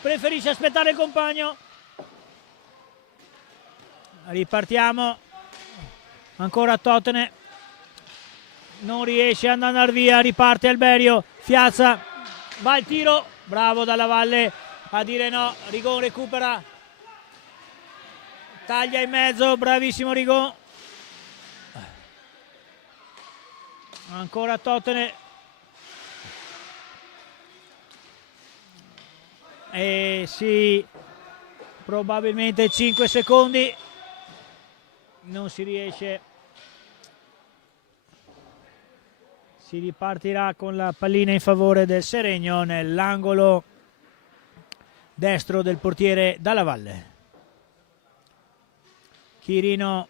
preferisce aspettare il compagno. Ripartiamo, ancora Totene, non riesce ad andare via, riparte Alberio, Piazza, va il tiro, bravo dalla Valle a dire no. Rigon recupera, taglia in mezzo, bravissimo Rigon, ancora Totene e sì, probabilmente 5 secondi, non si riesce. Si ripartirà con la pallina in favore del Seregno nell'angolo destro del portiere Dalla Valle. Chirino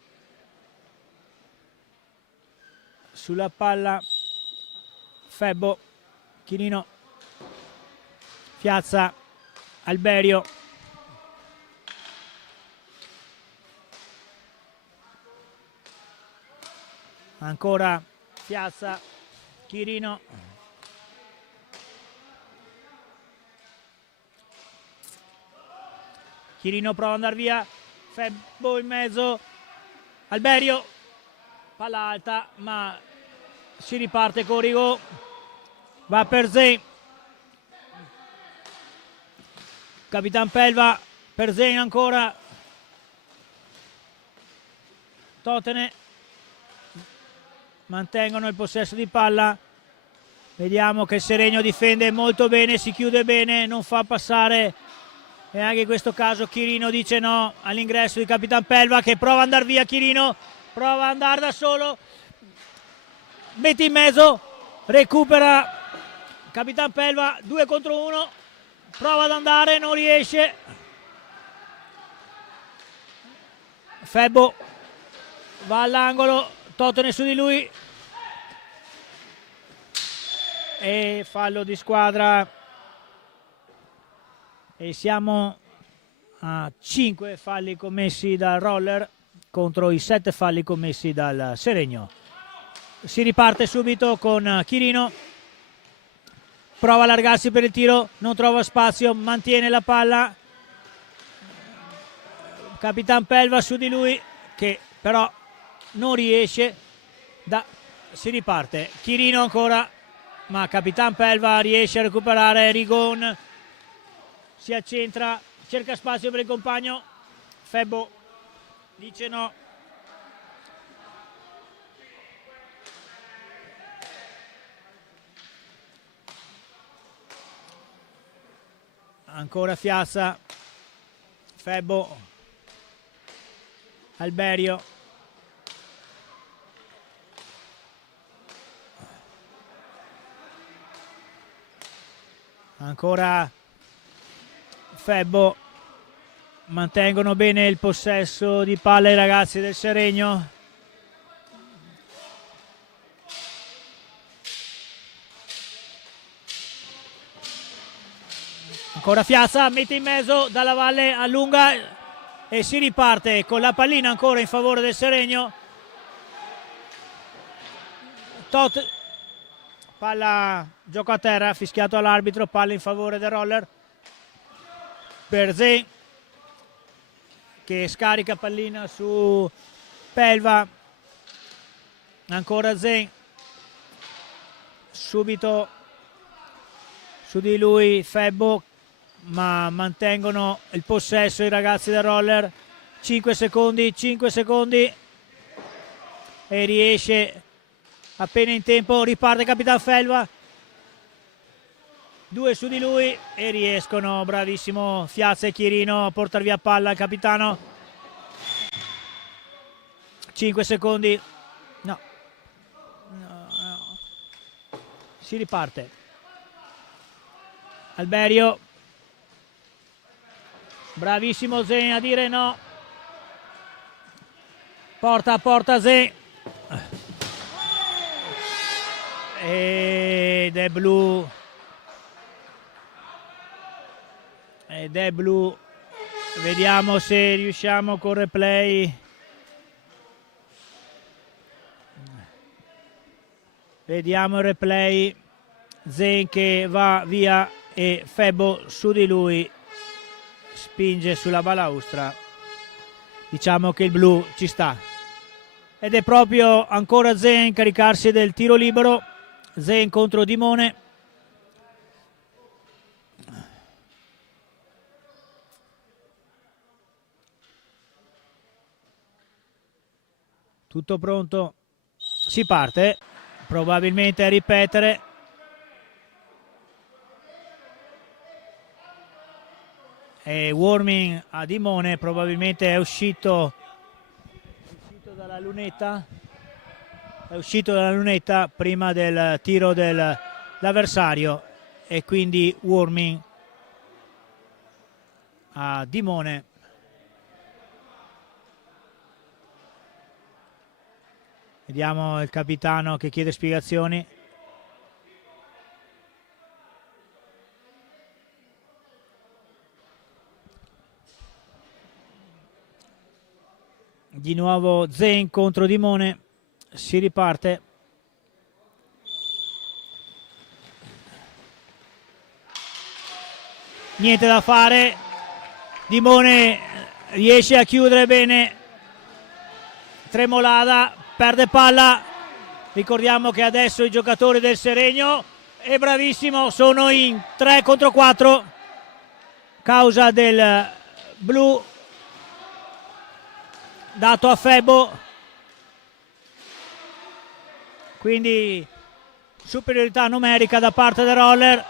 sulla palla, Febbo, Chirino, Piazza, Alberio, ancora Piazza, Chirino, Chirino prova ad andare via, Febbo in mezzo, Alberio, palla alta ma si riparte con Rigo, va per Zen, Capitan Pelva per Zen ancora, Totene mantengono il possesso di palla. Vediamo che il Seregno difende molto bene, si chiude bene, non fa passare, e anche in questo caso Chirino dice no all'ingresso di Capitan Pelva che prova ad andare via. Chirino prova ad andare da solo, mette in mezzo, recupera Capitan Pelva, 2 contro 1, prova ad andare, non riesce. Febbo va all'angolo, Totene su di lui e fallo di squadra, e siamo a 5 falli commessi dal Roller contro i 7 falli commessi dal Seregno. Si riparte subito con Chirino, prova a allargarsi per il tiro, non trova spazio, mantiene la palla, Capitan Pelva su di lui che però non riesce, si riparte, Chirino ancora, ma Capitan Pelva riesce a recuperare. Rigon si accentra, cerca spazio per il compagno, Febbo dice no, ancora Piazza, Febbo, Alberio, ancora Febbo, mantengono bene il possesso di palla i ragazzi del Seregno. Ancora Fiazza, mette in mezzo, dalla Valle allunga e si riparte con la pallina ancora in favore del Seregno. Palla, gioco a terra, fischiato all'arbitro, palla in favore del Roller. Berzen che scarica pallina su Pelva, ancora Zen, subito su di lui Febbo, ma mantengono il possesso i ragazzi del Roller. 5 secondi e riesce appena in tempo, riparte Capitan Felva, 2 su di lui e riescono, bravissimo Fiazza e Chirino, a portare via palla al capitano. 5 secondi, no. Si riparte. Alberio, bravissimo Zen a dire no, porta Zen ed è blu, vediamo se riusciamo con replay, vediamo il replay. Zen che va via e Febbo su di lui spinge sulla balaustra, diciamo che il blu ci sta ed è proprio ancora Zen caricarsi del tiro libero. Zen contro Dimone, tutto pronto, si parte probabilmente a ripetere. E warming a Dimone, probabilmente è uscito dalla lunetta, prima del tiro dell'avversario e quindi warming a Dimone. Vediamo il capitano che chiede spiegazioni. Di nuovo Zen contro Dimone, si riparte. Niente da fare, Dimone riesce a chiudere bene, Tremolada perde palla, ricordiamo che adesso i giocatori del Seregno è bravissimo, sono in 3 contro 4 causa del blu dato a Febbo, quindi superiorità numerica da parte del Roller.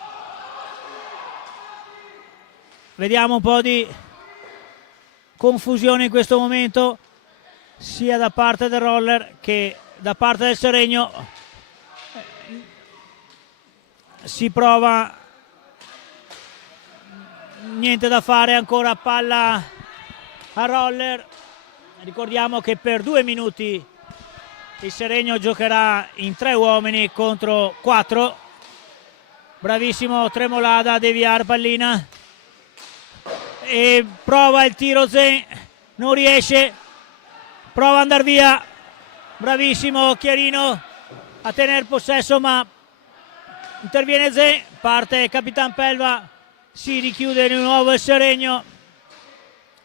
Vediamo un po' di confusione in questo momento sia da parte del Roller che da parte del Seregno. Si prova, niente da fare, ancora palla a Roller. Ricordiamo che per 2 minuti il Seregno giocherà in 3 uomini contro 4. Bravissimo Tremolada a deviare pallina e prova il tiro Zen, non riesce, prova ad andare via, bravissimo Chiarino a tenere possesso ma interviene Zen, parte Capitan Pelva, si richiude di nuovo il Seregno.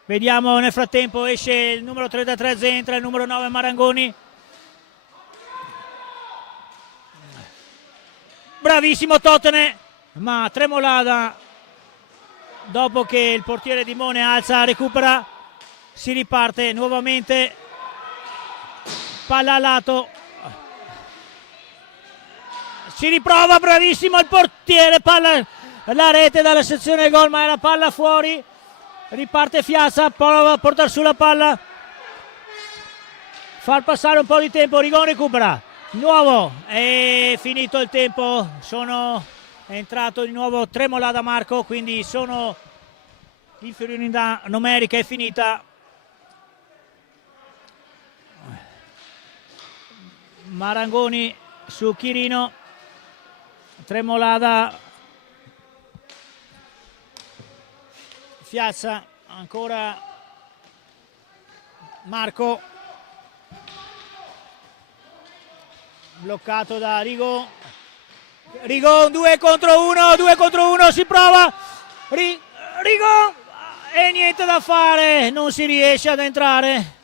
Vediamo nel frattempo, esce il numero 33 Zen, entra il numero 9 Marangoni. Bravissimo Totene, ma Tremolada, dopo che il portiere Dimone alza, recupera, si riparte nuovamente, palla a lato, si riprova, bravissimo il portiere, palla alla rete dalla sezione gol, ma è la palla fuori, riparte Fiazza, prova a portare sulla palla, far passare un po' di tempo. Rigon recupera di nuovo, è finito il tempo, è entrato di nuovo Tremolada Marco, quindi l'inferiorità numerica è finita. Marangoni su Chirino, Tremolada, Fiazza, ancora Marco, bloccato da Rigon. Rigon 2 contro 1, si prova Rigon e niente da fare, non si riesce ad entrare.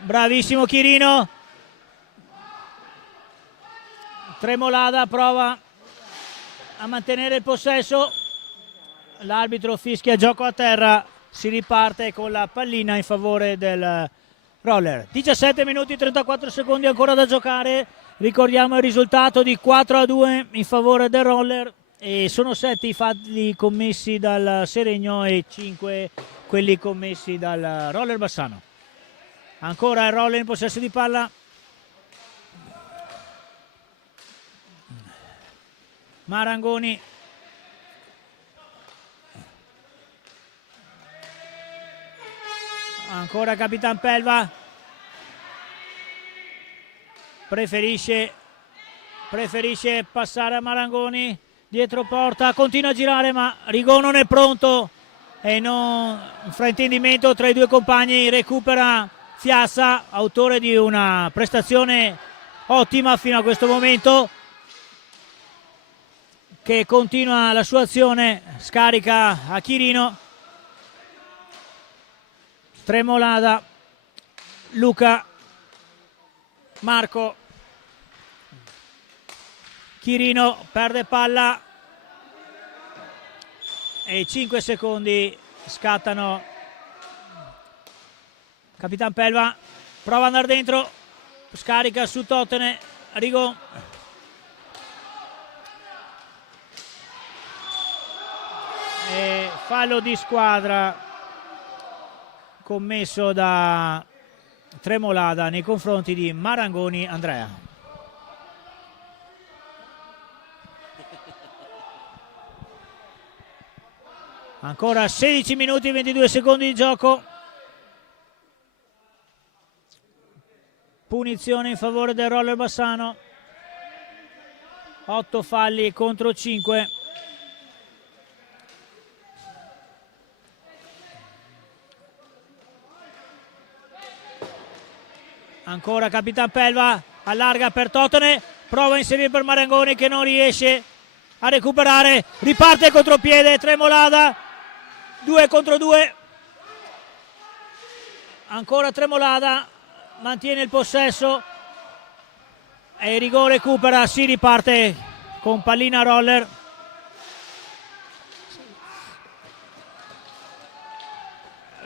Bravissimo Chirino. Tremolada prova a mantenere il possesso, l'arbitro fischia gioco a terra, si riparte con la pallina in favore del Roller. 17 minuti e 34 secondi ancora da giocare, ricordiamo il risultato di 4-2 in favore del Roller e sono 7 i falli commessi dal Seregno e 5 quelli commessi dal Roller Bassano. Ancora il Roller in possesso di palla, Marangoni, ancora Capitan Pelva, preferisce passare a Marangoni, dietro porta, continua a girare ma Rigon non è pronto e un fraintendimento tra i due compagni, recupera Fiassa, autore di una prestazione ottima fino a questo momento, che continua la sua azione, scarica a Chirino, Tremolada, Luca, Marco, Chirino perde palla e 5 secondi scattano. Capitan Pelva prova ad andare dentro, scarica su Totene, Rigon. E fallo di squadra commesso da Tremolada nei confronti di Marangoni Andrea. Ancora 16 minuti e 22 secondi di gioco. Punizione in favore del Roller Bassano. 8 falli contro 5. Ancora Capitan Pelva, allarga per Totene, prova a inserire per Marangoni che non riesce a recuperare, riparte contropiede Tremolada, 2 contro 2. Ancora Tremolada, mantiene il possesso e Rigon recupera, si riparte con pallina Roller.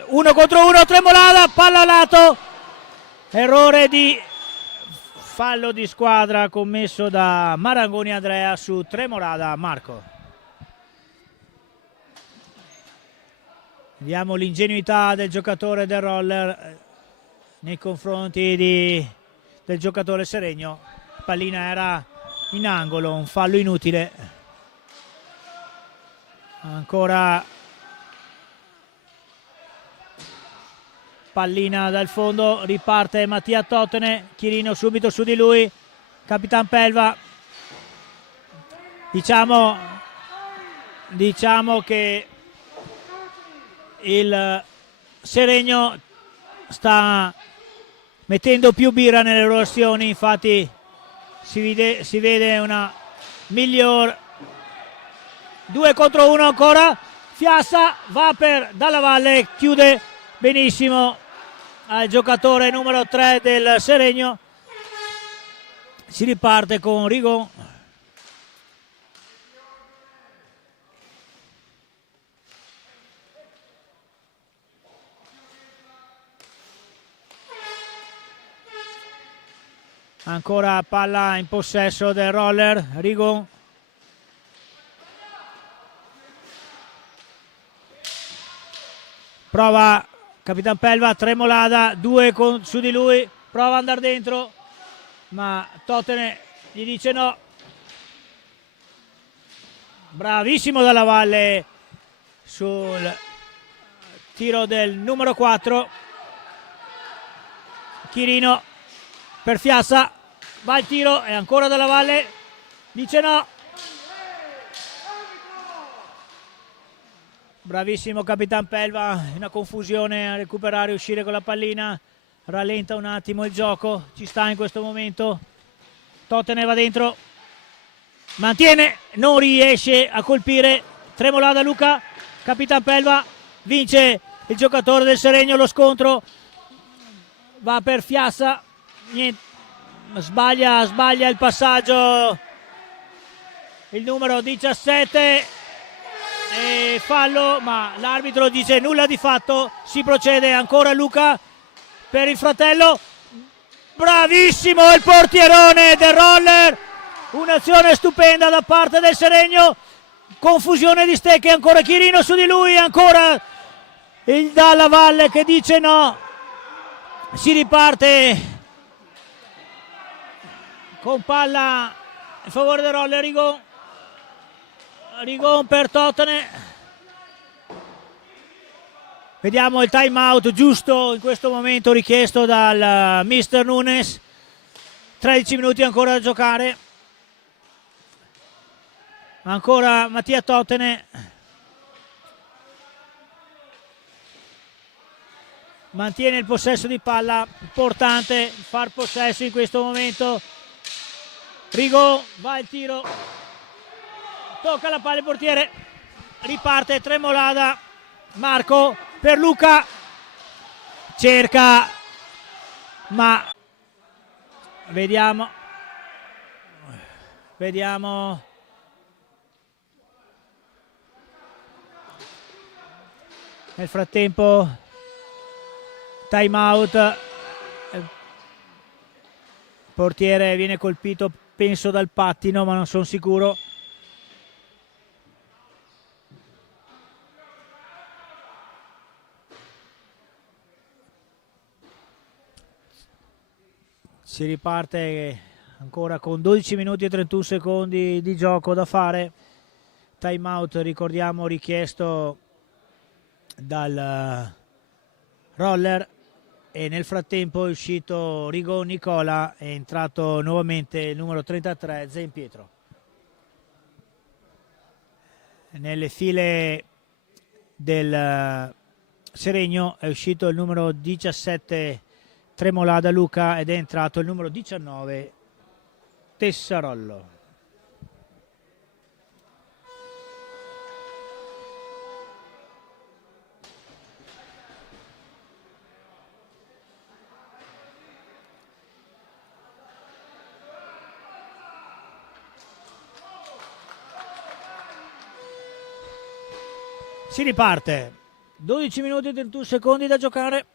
Uno contro uno, Tremolada, palla a lato, errore di fallo di squadra commesso da Marangoni Andrea su Tremolada Marco. Vediamo l'ingenuità del giocatore del Roller nei confronti del giocatore Seregno. La pallina era in angolo, un fallo inutile. Ancora pallina dal fondo, riparte Mattia Totene, Chirino subito su di lui, Capitan Pelva. Diciamo che il Seregno sta mettendo più birra nelle loro azioni, infatti si vede una miglior. 2 contro 1 ancora, Fiassa va dalla valle, chiude benissimo al giocatore numero 3 del Seregno, si riparte con Rigon. Ancora palla in possesso del Roller, Rigon. Prova Capitan Pelva, Tremolada, due su di lui, prova ad andare dentro, ma Totene gli dice no. Bravissimo Dalla Valle sul tiro del numero 4. Chirino per Fiassa, va il tiro e ancora Dalla Valle dice no. Bravissimo Capitan Pelva, una confusione a recuperare e uscire con la pallina, rallenta un attimo il gioco, ci sta in questo momento. Totene va dentro, mantiene, non riesce a colpire. Tremolada Luca, Capitan Pelva, vince il giocatore del Seregno lo scontro, va per Fiassa, niente, sbaglia il passaggio il numero 17 e fallo, ma l'arbitro dice nulla di fatto. Si procede ancora Luca per il fratello, bravissimo il portierone del Roller, un'azione stupenda da parte del Seregno, confusione di stecche, ancora Chirino su di lui, ancora il Dalla Valle che dice no. Si riparte con palla in favore del Roller. Rigon per Totene, vediamo il time out giusto in questo momento richiesto dal mister Nunes. 13 minuti ancora da giocare, ancora Mattia Totene mantiene il possesso di palla, importante far possesso in questo momento. Rigon va il tiro, tocca la palla il portiere, riparte Tremolada, Marco per Luca, cerca ma vediamo nel frattempo time out, il portiere viene colpito penso dal pattino ma non sono sicuro. Si riparte ancora con 12 minuti e 31 secondi di gioco da fare. Time out, ricordiamo, richiesto dal Roller e nel frattempo è uscito Rigon Nicola, è entrato nuovamente il numero 33 Zen Pietro. Nelle file del Seregno è uscito il numero 17 Tremolada Luca ed è entrato il numero 19 Tessarollo. Si riparte, 12 minuti e 31 secondi da giocare.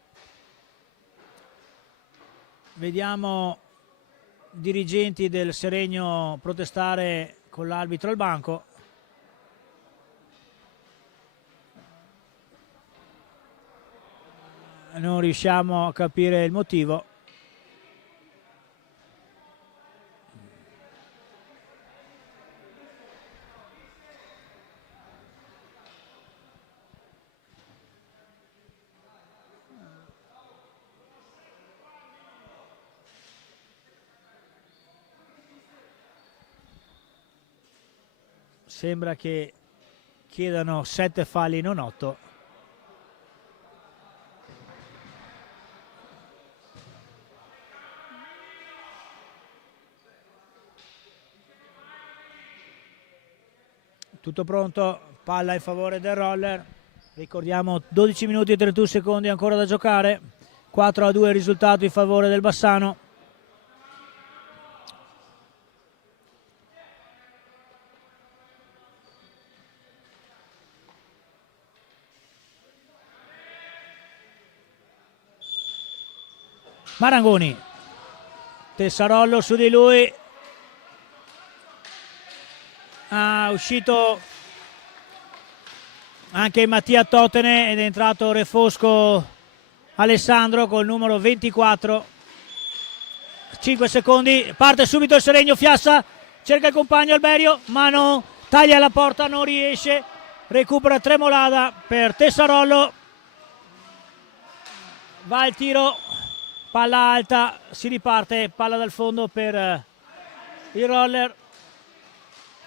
Vediamo dirigenti del Seregno protestare con l'arbitro al banco. Non riusciamo a capire il motivo. Sembra che chiedano 7 falli, non 8. Tutto pronto, palla in favore del Roller. Ricordiamo 12 minuti e 31 secondi ancora da giocare. 4-2 il risultato in favore del Bassano. Marangoni, Tessarollo su di lui, uscito anche Mattia Totene ed è entrato Refosco Alessandro col numero 24. 5 secondi, parte subito il Seregno. Fiassa cerca il compagno Alberio, ma non taglia la porta, non riesce. Recupera Tremolada per Tessarollo. Va il tiro, palla alta, si riparte, palla dal fondo per il Roller.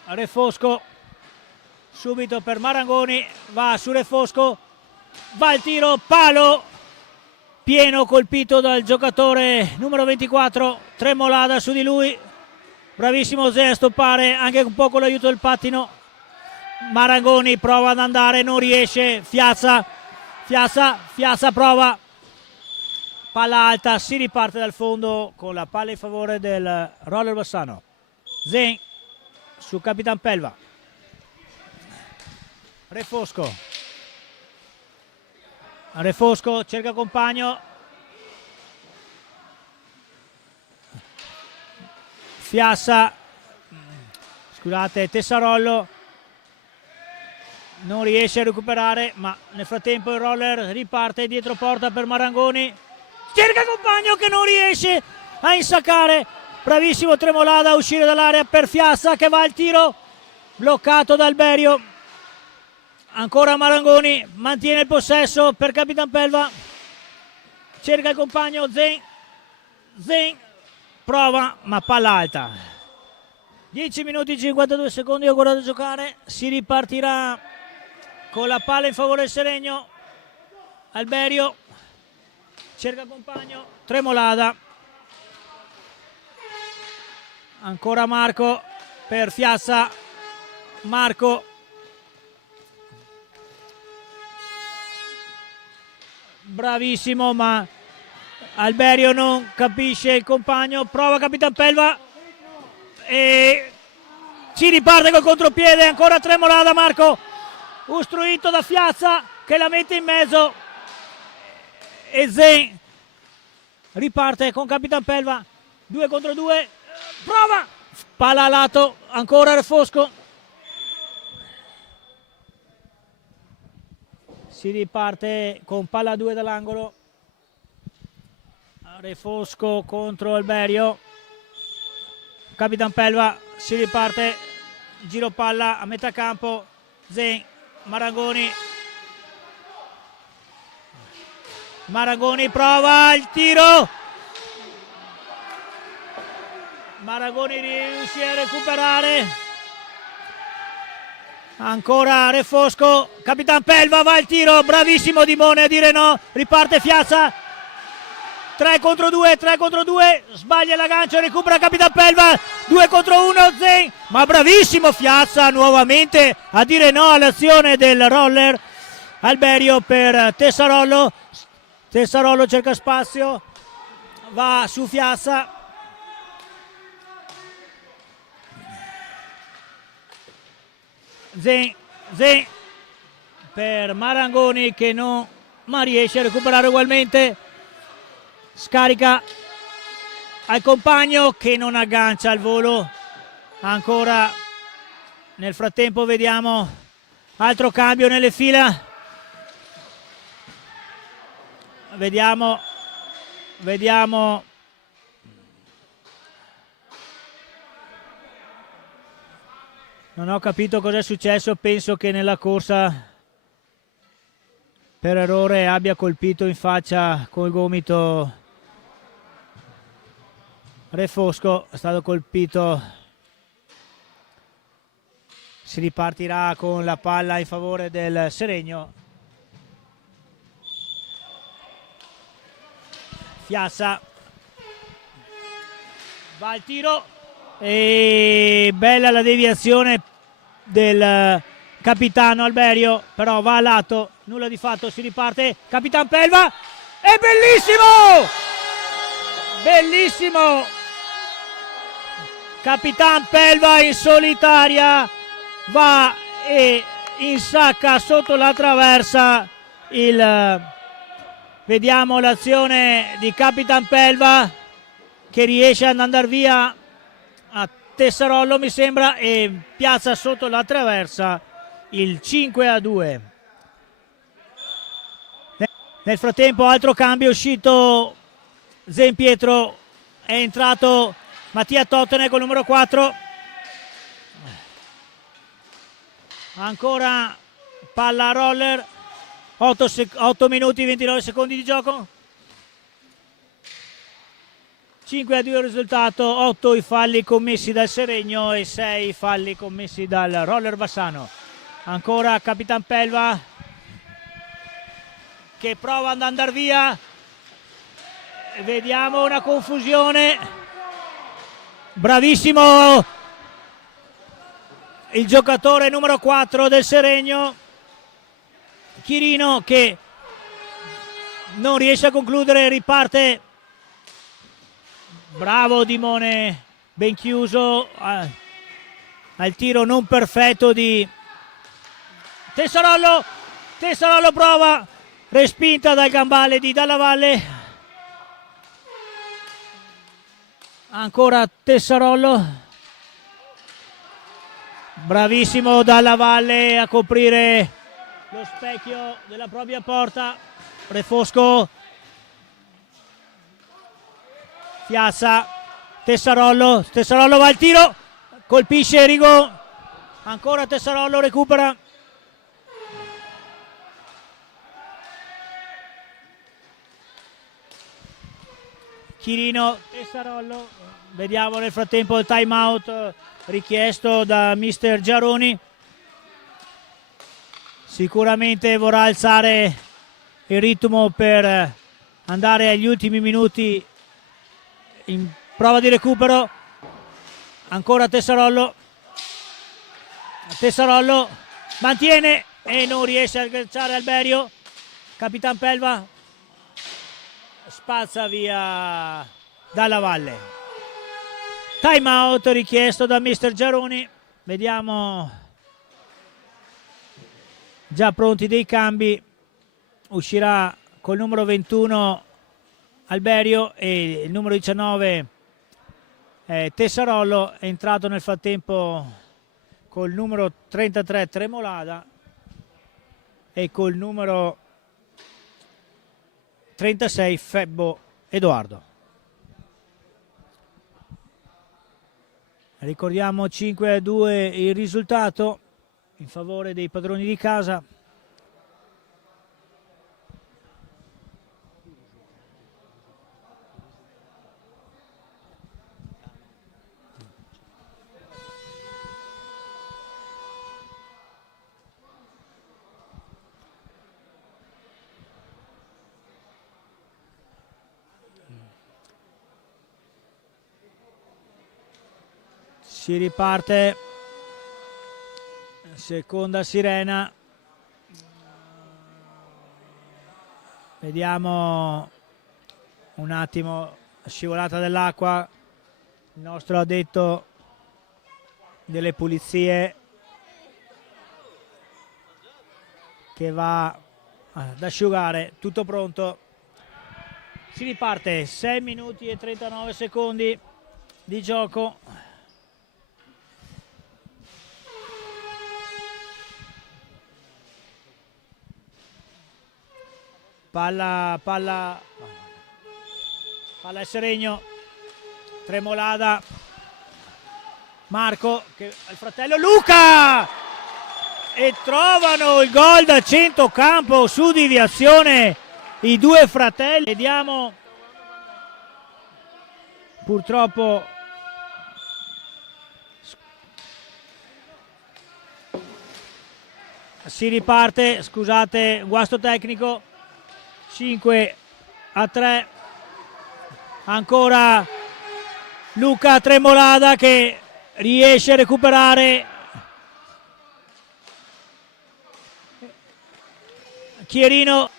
Refosco subito per Marangoni, va su Refosco, va il tiro, palo pieno, colpito dal giocatore numero 24 Tremolada su di lui. Bravissimo Zé a stoppare, anche un po' con l'aiuto del pattino. Marangoni prova ad andare, non riesce. Fiassa prova, palla alta, si riparte dal fondo con la palla in favore del Roller Bassano. Zen su Capitan Pelva. Refosco cerca compagno. Fiassa, scusate, Tessarollo non riesce a recuperare, ma nel frattempo il Roller riparte dietro porta per Marangoni. Cerca compagno che non riesce a insaccare. Bravissimo Tremolada a uscire dall'area per Fiassa che va al tiro, bloccato da Alberio. Ancora Marangoni, mantiene il possesso per Capitan Pelva. Cerca il compagno Zen prova, ma palla alta. 10 minuti e 52 secondi ancora da giocare. Si ripartirà con la palla in favore del Seregno. Alberio cerca compagno, Tremolada. Ancora Marco per Fiassa. Marco bravissimo, ma Alberio non capisce il compagno. Prova Capitan Pelva e si riparte col contropiede. Ancora Tremolada, Marco ostruito da Fiassa che la mette in mezzo e Zen riparte con Capitan Pelva. 2 contro 2, prova, palla a lato, ancora Refosco. Si riparte con palla 2 dall'angolo. Refosco contro Alberio. Capitan Pelva si riparte, giro palla a metà campo. Zen, Marangoni prova il tiro. Marangoni riesce a recuperare. Ancora Refosco, Capitan Pelva va il tiro, bravissimo Dimone a dire no. Riparte Fiassa. 3 contro 2, sbaglia l'aggancio, recupera Capitan Pelva, 2 contro 1 Zen, ma bravissimo Fiassa nuovamente a dire no all'azione del Roller. Alberio per Tessarollo cerca spazio, va su Fiassa. Zen per Marangoni che non, ma riesce a recuperare ugualmente. Scarica al compagno che non aggancia al volo. Ancora nel frattempo vediamo altro cambio nelle fila. Vediamo. Non ho capito cosa è successo, penso che nella corsa per errore abbia colpito in faccia col gomito Refosco, è stato colpito. Si ripartirà con la palla in favore del Seregno. Fiassa va al tiro e bella la deviazione del capitano Alberio, però va a lato, nulla di fatto, si riparte. Capitan Pelva, è bellissimo Capitan Pelva in solitaria, va e insacca sotto la traversa vediamo l'azione di Capitan Pelva che riesce ad andare via a Tessarollo mi sembra e piazza sotto la traversa il 5-2. Nel frattempo altro cambio, è uscito Zempietro, è entrato Mattia Totene col numero 4. Ancora palla a Roller, 8 minuti 29 secondi di gioco. 5-2 il risultato, 8 i falli commessi dal Seregno e 6 i falli commessi dal Roller Bassano. Ancora Capitan Pelva che prova ad andare via. Vediamo una confusione. Bravissimo il giocatore numero 4 del Seregno, Chirino, che non riesce a concludere, riparte. Bravo Dimone, ben chiuso al tiro non perfetto di Tessarollo. Tessarollo prova, respinta dal gambale di Dalla Valle. Ancora Tessarollo, bravissimo Dalla Valle a coprire lo specchio della propria porta. Refosco, Piazza, Tessarollo va al tiro, colpisce Rigo, ancora Tessarollo recupera. Chirino, Tessarollo, vediamo nel frattempo il time out richiesto da mister Giaroni. Sicuramente vorrà alzare il ritmo per andare agli ultimi minuti in prova di recupero. Ancora Tessarollo mantiene e non riesce a agganciare Alberio. Capitan Pelva spazza via Dalla Valle. Time out richiesto da mister Giaroni. Vediamo, già pronti dei cambi. Uscirà col numero 21 Alberio e il numero 19 Tessarollo. È entrato nel frattempo col numero 33 Tremolada e col numero 36 Febbo Edoardo. Ricordiamo 5-2 il risultato in favore dei padroni di casa. Si riparte, seconda sirena. Vediamo un attimo la scivolata dell'acqua. Il nostro addetto delle pulizie che va ad asciugare. Tutto pronto. Si riparte, 6 minuti e 39 secondi di gioco. Palla al Seregno, Tremolada, Marco, che al fratello Luca, e trovano il gol da centrocampo su deviazione i due fratelli. Vediamo, purtroppo si riparte, scusate, guasto tecnico. 5-3, ancora Luca Tremolada che riesce a recuperare. Chierino,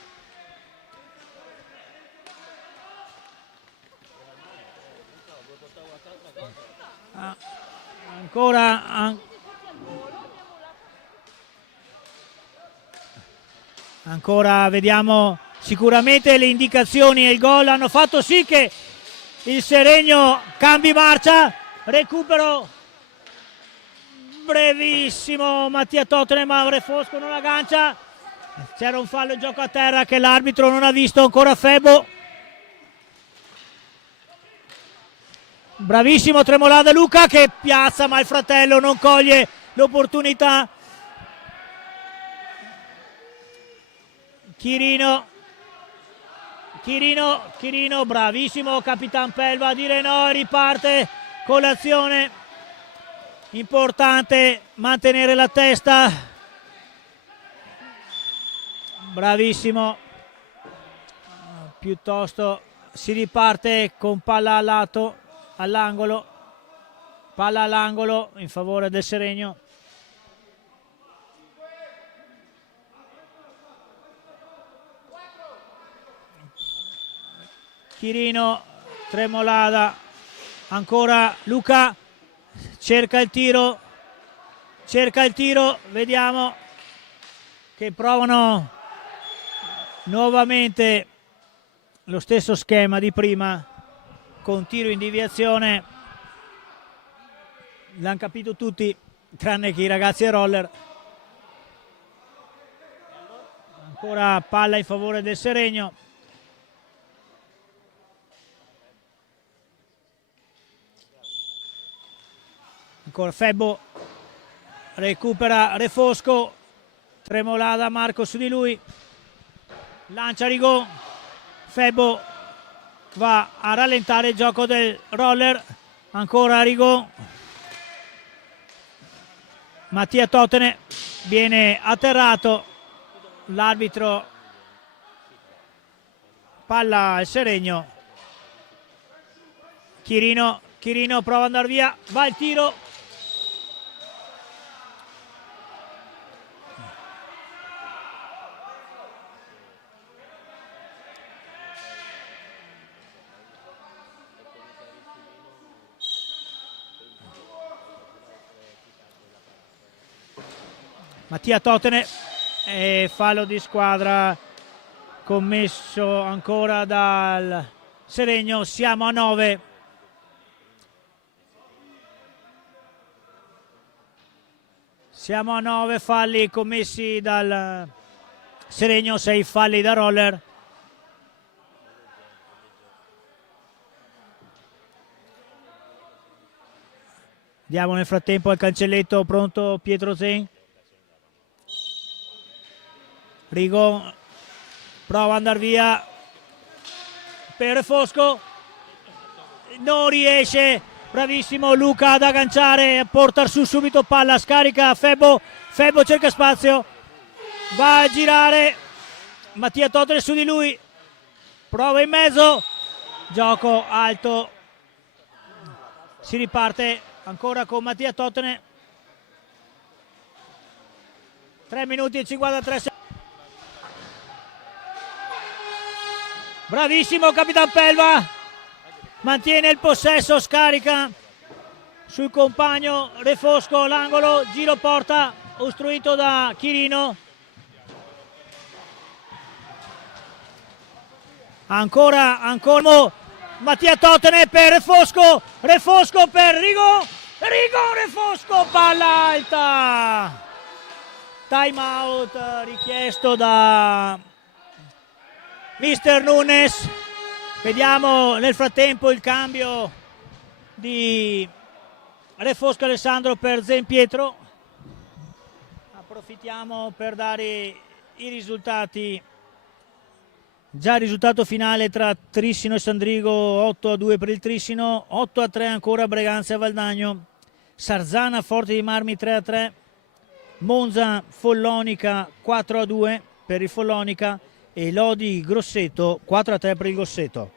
ancora vediamo. Sicuramente le indicazioni e il gol hanno fatto sì che il Seregno cambi marcia. Recupero brevissimo Mattia Totene, ma Refosco non aggancia. C'era un fallo in gioco a terra che l'arbitro non ha visto. Ancora Febo, bravissimo Tremolada Luca che piazza, ma il fratello non coglie l'opportunità. Chirino, bravissimo Capitan Pelva a dire no e riparte con l'azione. Importante mantenere la testa. Bravissimo. Piuttosto si riparte con palla al lato, all'angolo. Palla all'angolo in favore del Seregno. Chirino, Tremolada, ancora Luca, cerca il tiro, vediamo che provano nuovamente lo stesso schema di prima, con tiro in deviazione, l'hanno capito tutti, tranne che i ragazzi del roller. Ancora palla in favore del Seregno. Ancora Febbo, recupera Refosco, Tremolada Marco su di lui, lancia Rigon, Febbo va a rallentare il gioco del roller, ancora Rigon, Mattia Totene viene atterrato, l'arbitro, palla al Seregno, Chirino prova ad andare via, va il tiro. Mattia Totene, fallo di squadra commesso ancora dal Seregno, siamo a 9. Siamo a 9 falli commessi dal Seregno, 6 falli da roller. Diamo nel frattempo al cancelletto pronto Pietro Zen. Rigon prova ad andare via per Fosco, non riesce, bravissimo Luca ad agganciare, a portare su subito palla, scarica Febbo cerca spazio, va a girare, Mattia Totene su di lui, prova in mezzo, gioco alto, si riparte ancora con Mattia Totene, 3 minuti e 53 secondi. Bravissimo Capitan Pelva, mantiene il possesso, scarica sul compagno Refosco, l'angolo, giro porta, ostruito da Chirino. Ancora Mattia Totene per Refosco per Rigon, Refosco, palla alta. Time out richiesto da Mister Nunes. Vediamo nel frattempo il cambio di Refosco Alessandro per Zen Pietro. Approfittiamo per dare i risultati. Già il risultato finale tra Trissino e Sandrigo, 8-2 per il Trissino, 8-3 ancora Breganza e Valdagno, Sarzana Forte di Marmi 3-3, Monza Follonica 4-2 per il Follonica e Lodi Grosseto 4-3 per il Grosseto.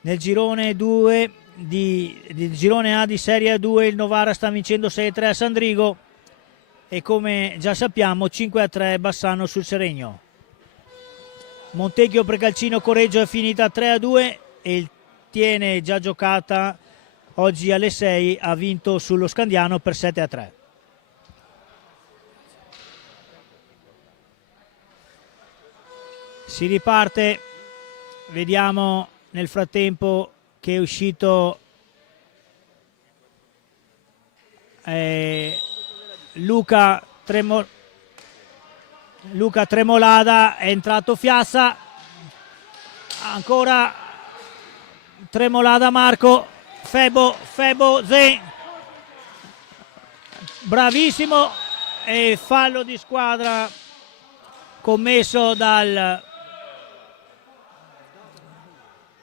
Nel girone 2 del girone A di Serie A2 il Novara sta vincendo 6-3 a Sandrigo e come già sappiamo 5-3 Bassano sul Seregno. Montecchio Precalcino Correggio è finita 3-2 e il Tiene, già giocata oggi alle 6, ha vinto sullo Scandiano per 7-3. Si riparte, vediamo nel frattempo che è uscito Luca Luca Tremolada, è entrato Fiassa, ancora Tremolada Marco, Febo Zen, bravissimo, e fallo di squadra commesso dal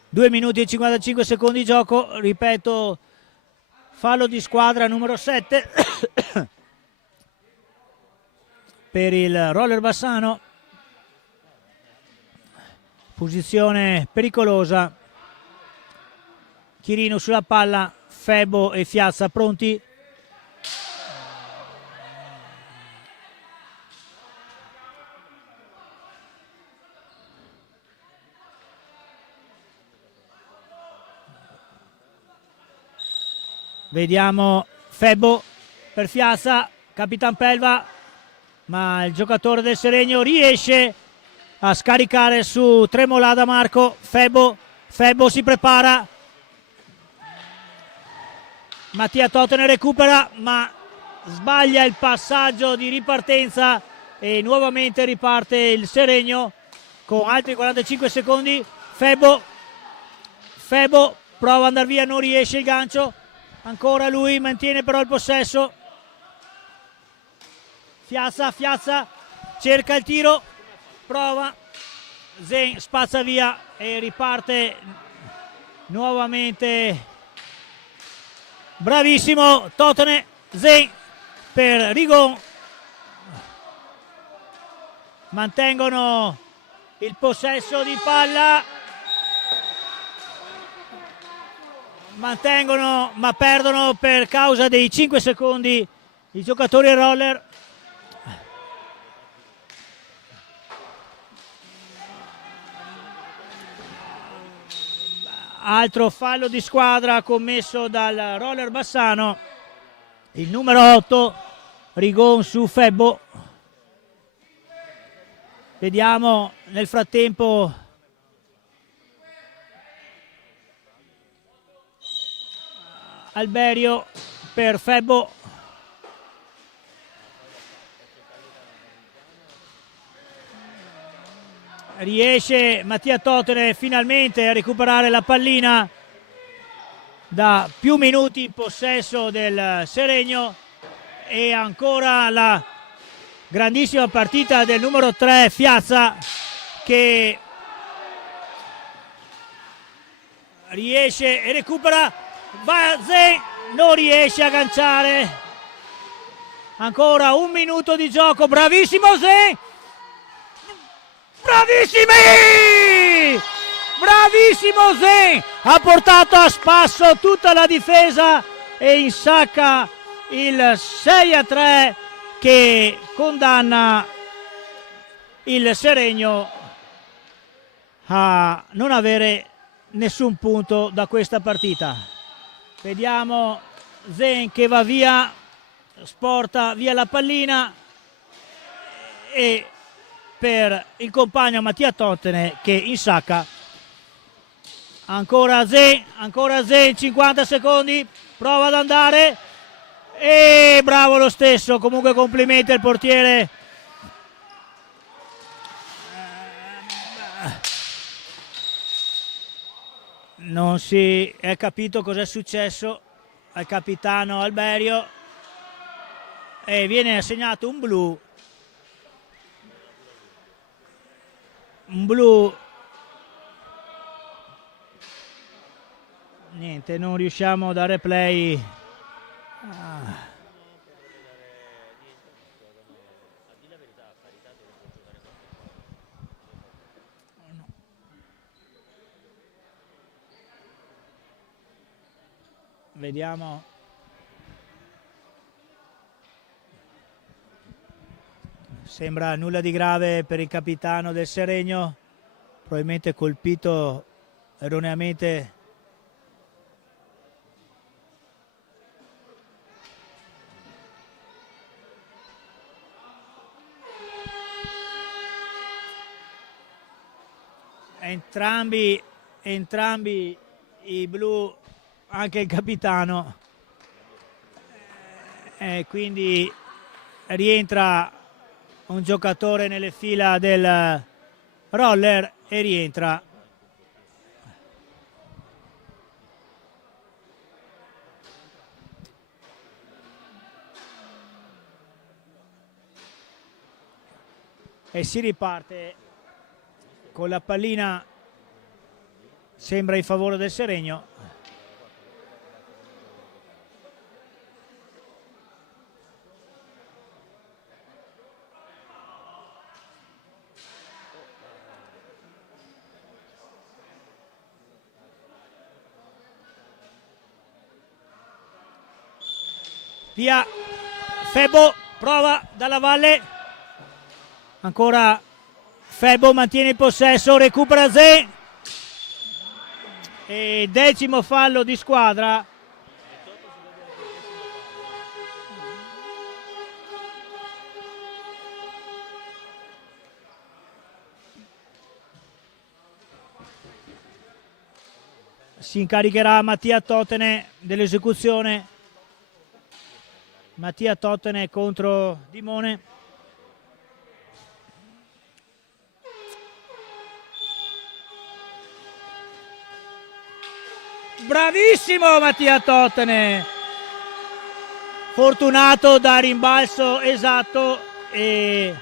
2 minuti e 55 secondi di gioco, ripeto, fallo di squadra numero 7 per il Roller Bassano, posizione pericolosa. Chirino sulla palla, Febo e Fiazza pronti. Vediamo Febo per Fiazza, Capitan Pelva, ma il giocatore del Seregno riesce a scaricare su Tremolada Marco. Febo si prepara, Mattia Totene recupera ma sbaglia il passaggio di ripartenza e nuovamente riparte il Seregno con altri 45 secondi. Febo prova ad andare via, non riesce il gancio, ancora lui mantiene però il possesso. Fiazza cerca il tiro, prova, Zen spazza via e riparte nuovamente. Bravissimo Totene, Zen per Rigon, mantengono il possesso di palla, ma perdono per causa dei 5 secondi i giocatori roller. Altro fallo di squadra commesso dal Roller Bassano, il numero 8 Rigon su Febbo. Vediamo nel frattempo Alberio per Febbo, riesce Mattia Totene finalmente a recuperare la pallina da più minuti in possesso del Seregno, e ancora la grandissima partita del numero 3 Fiazza, che riesce e recupera, va Zen, non riesce a agganciare, ancora un minuto di gioco, bravissimo Zen, bravissimo Zen, ha portato a spasso tutta la difesa e insacca il 6-3 che condanna il Seregno a non avere nessun punto da questa partita. Vediamo Zen che va via, sporta via la pallina, e per il compagno Mattia Totene che insacca. Ancora Zen, 50 secondi, prova ad andare e bravo lo stesso, comunque complimenti al portiere. Non si è capito cosa è successo al capitano Alberio e viene assegnato un blu. Niente, non riusciamo a dare play. Vediamo. Sembra nulla di grave per il capitano del Seregno, probabilmente colpito erroneamente . Entrambi i blu, anche il capitano, quindi rientra un giocatore nelle fila del Roller e rientra e si riparte con la pallina, sembra in favore del Seregno. Via Febo, prova dalla Valle, ancora Febo mantiene il possesso, recupera Zen e 10° fallo di squadra. Si incaricherà Mattia Totene dell'esecuzione. Mattia Totene contro Dimone. Bravissimo Mattia Totene, fortunato da rimbalzo esatto e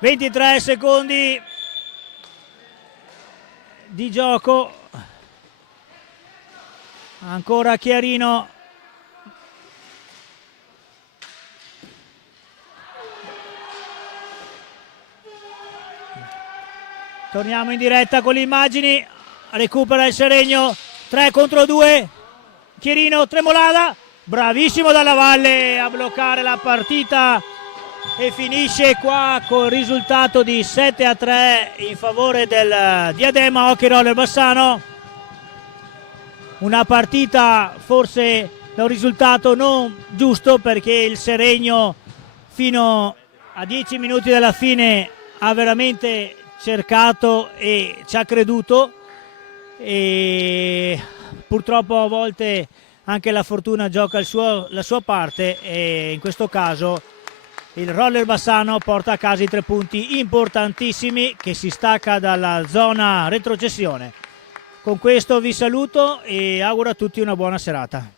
...23 secondi di gioco, ancora Chiarino, torniamo in diretta con le immagini, recupera il Seregno, 3 contro 2, Chierino, Tremolada, bravissimo dalla Valle a bloccare la partita e finisce qua con il risultato di 7-3 in favore del Diadema Hockey Roller Bassano. Una partita forse da un risultato non giusto, perché il Seregno fino a 10 minuti dalla fine ha veramente cercato e ci ha creduto, e purtroppo a volte anche la fortuna gioca la sua parte, e in questo caso il Roller Bassano porta a casa i 3 punti importantissimi che si stacca dalla zona retrocessione. Con questo vi saluto e auguro a tutti una buona serata.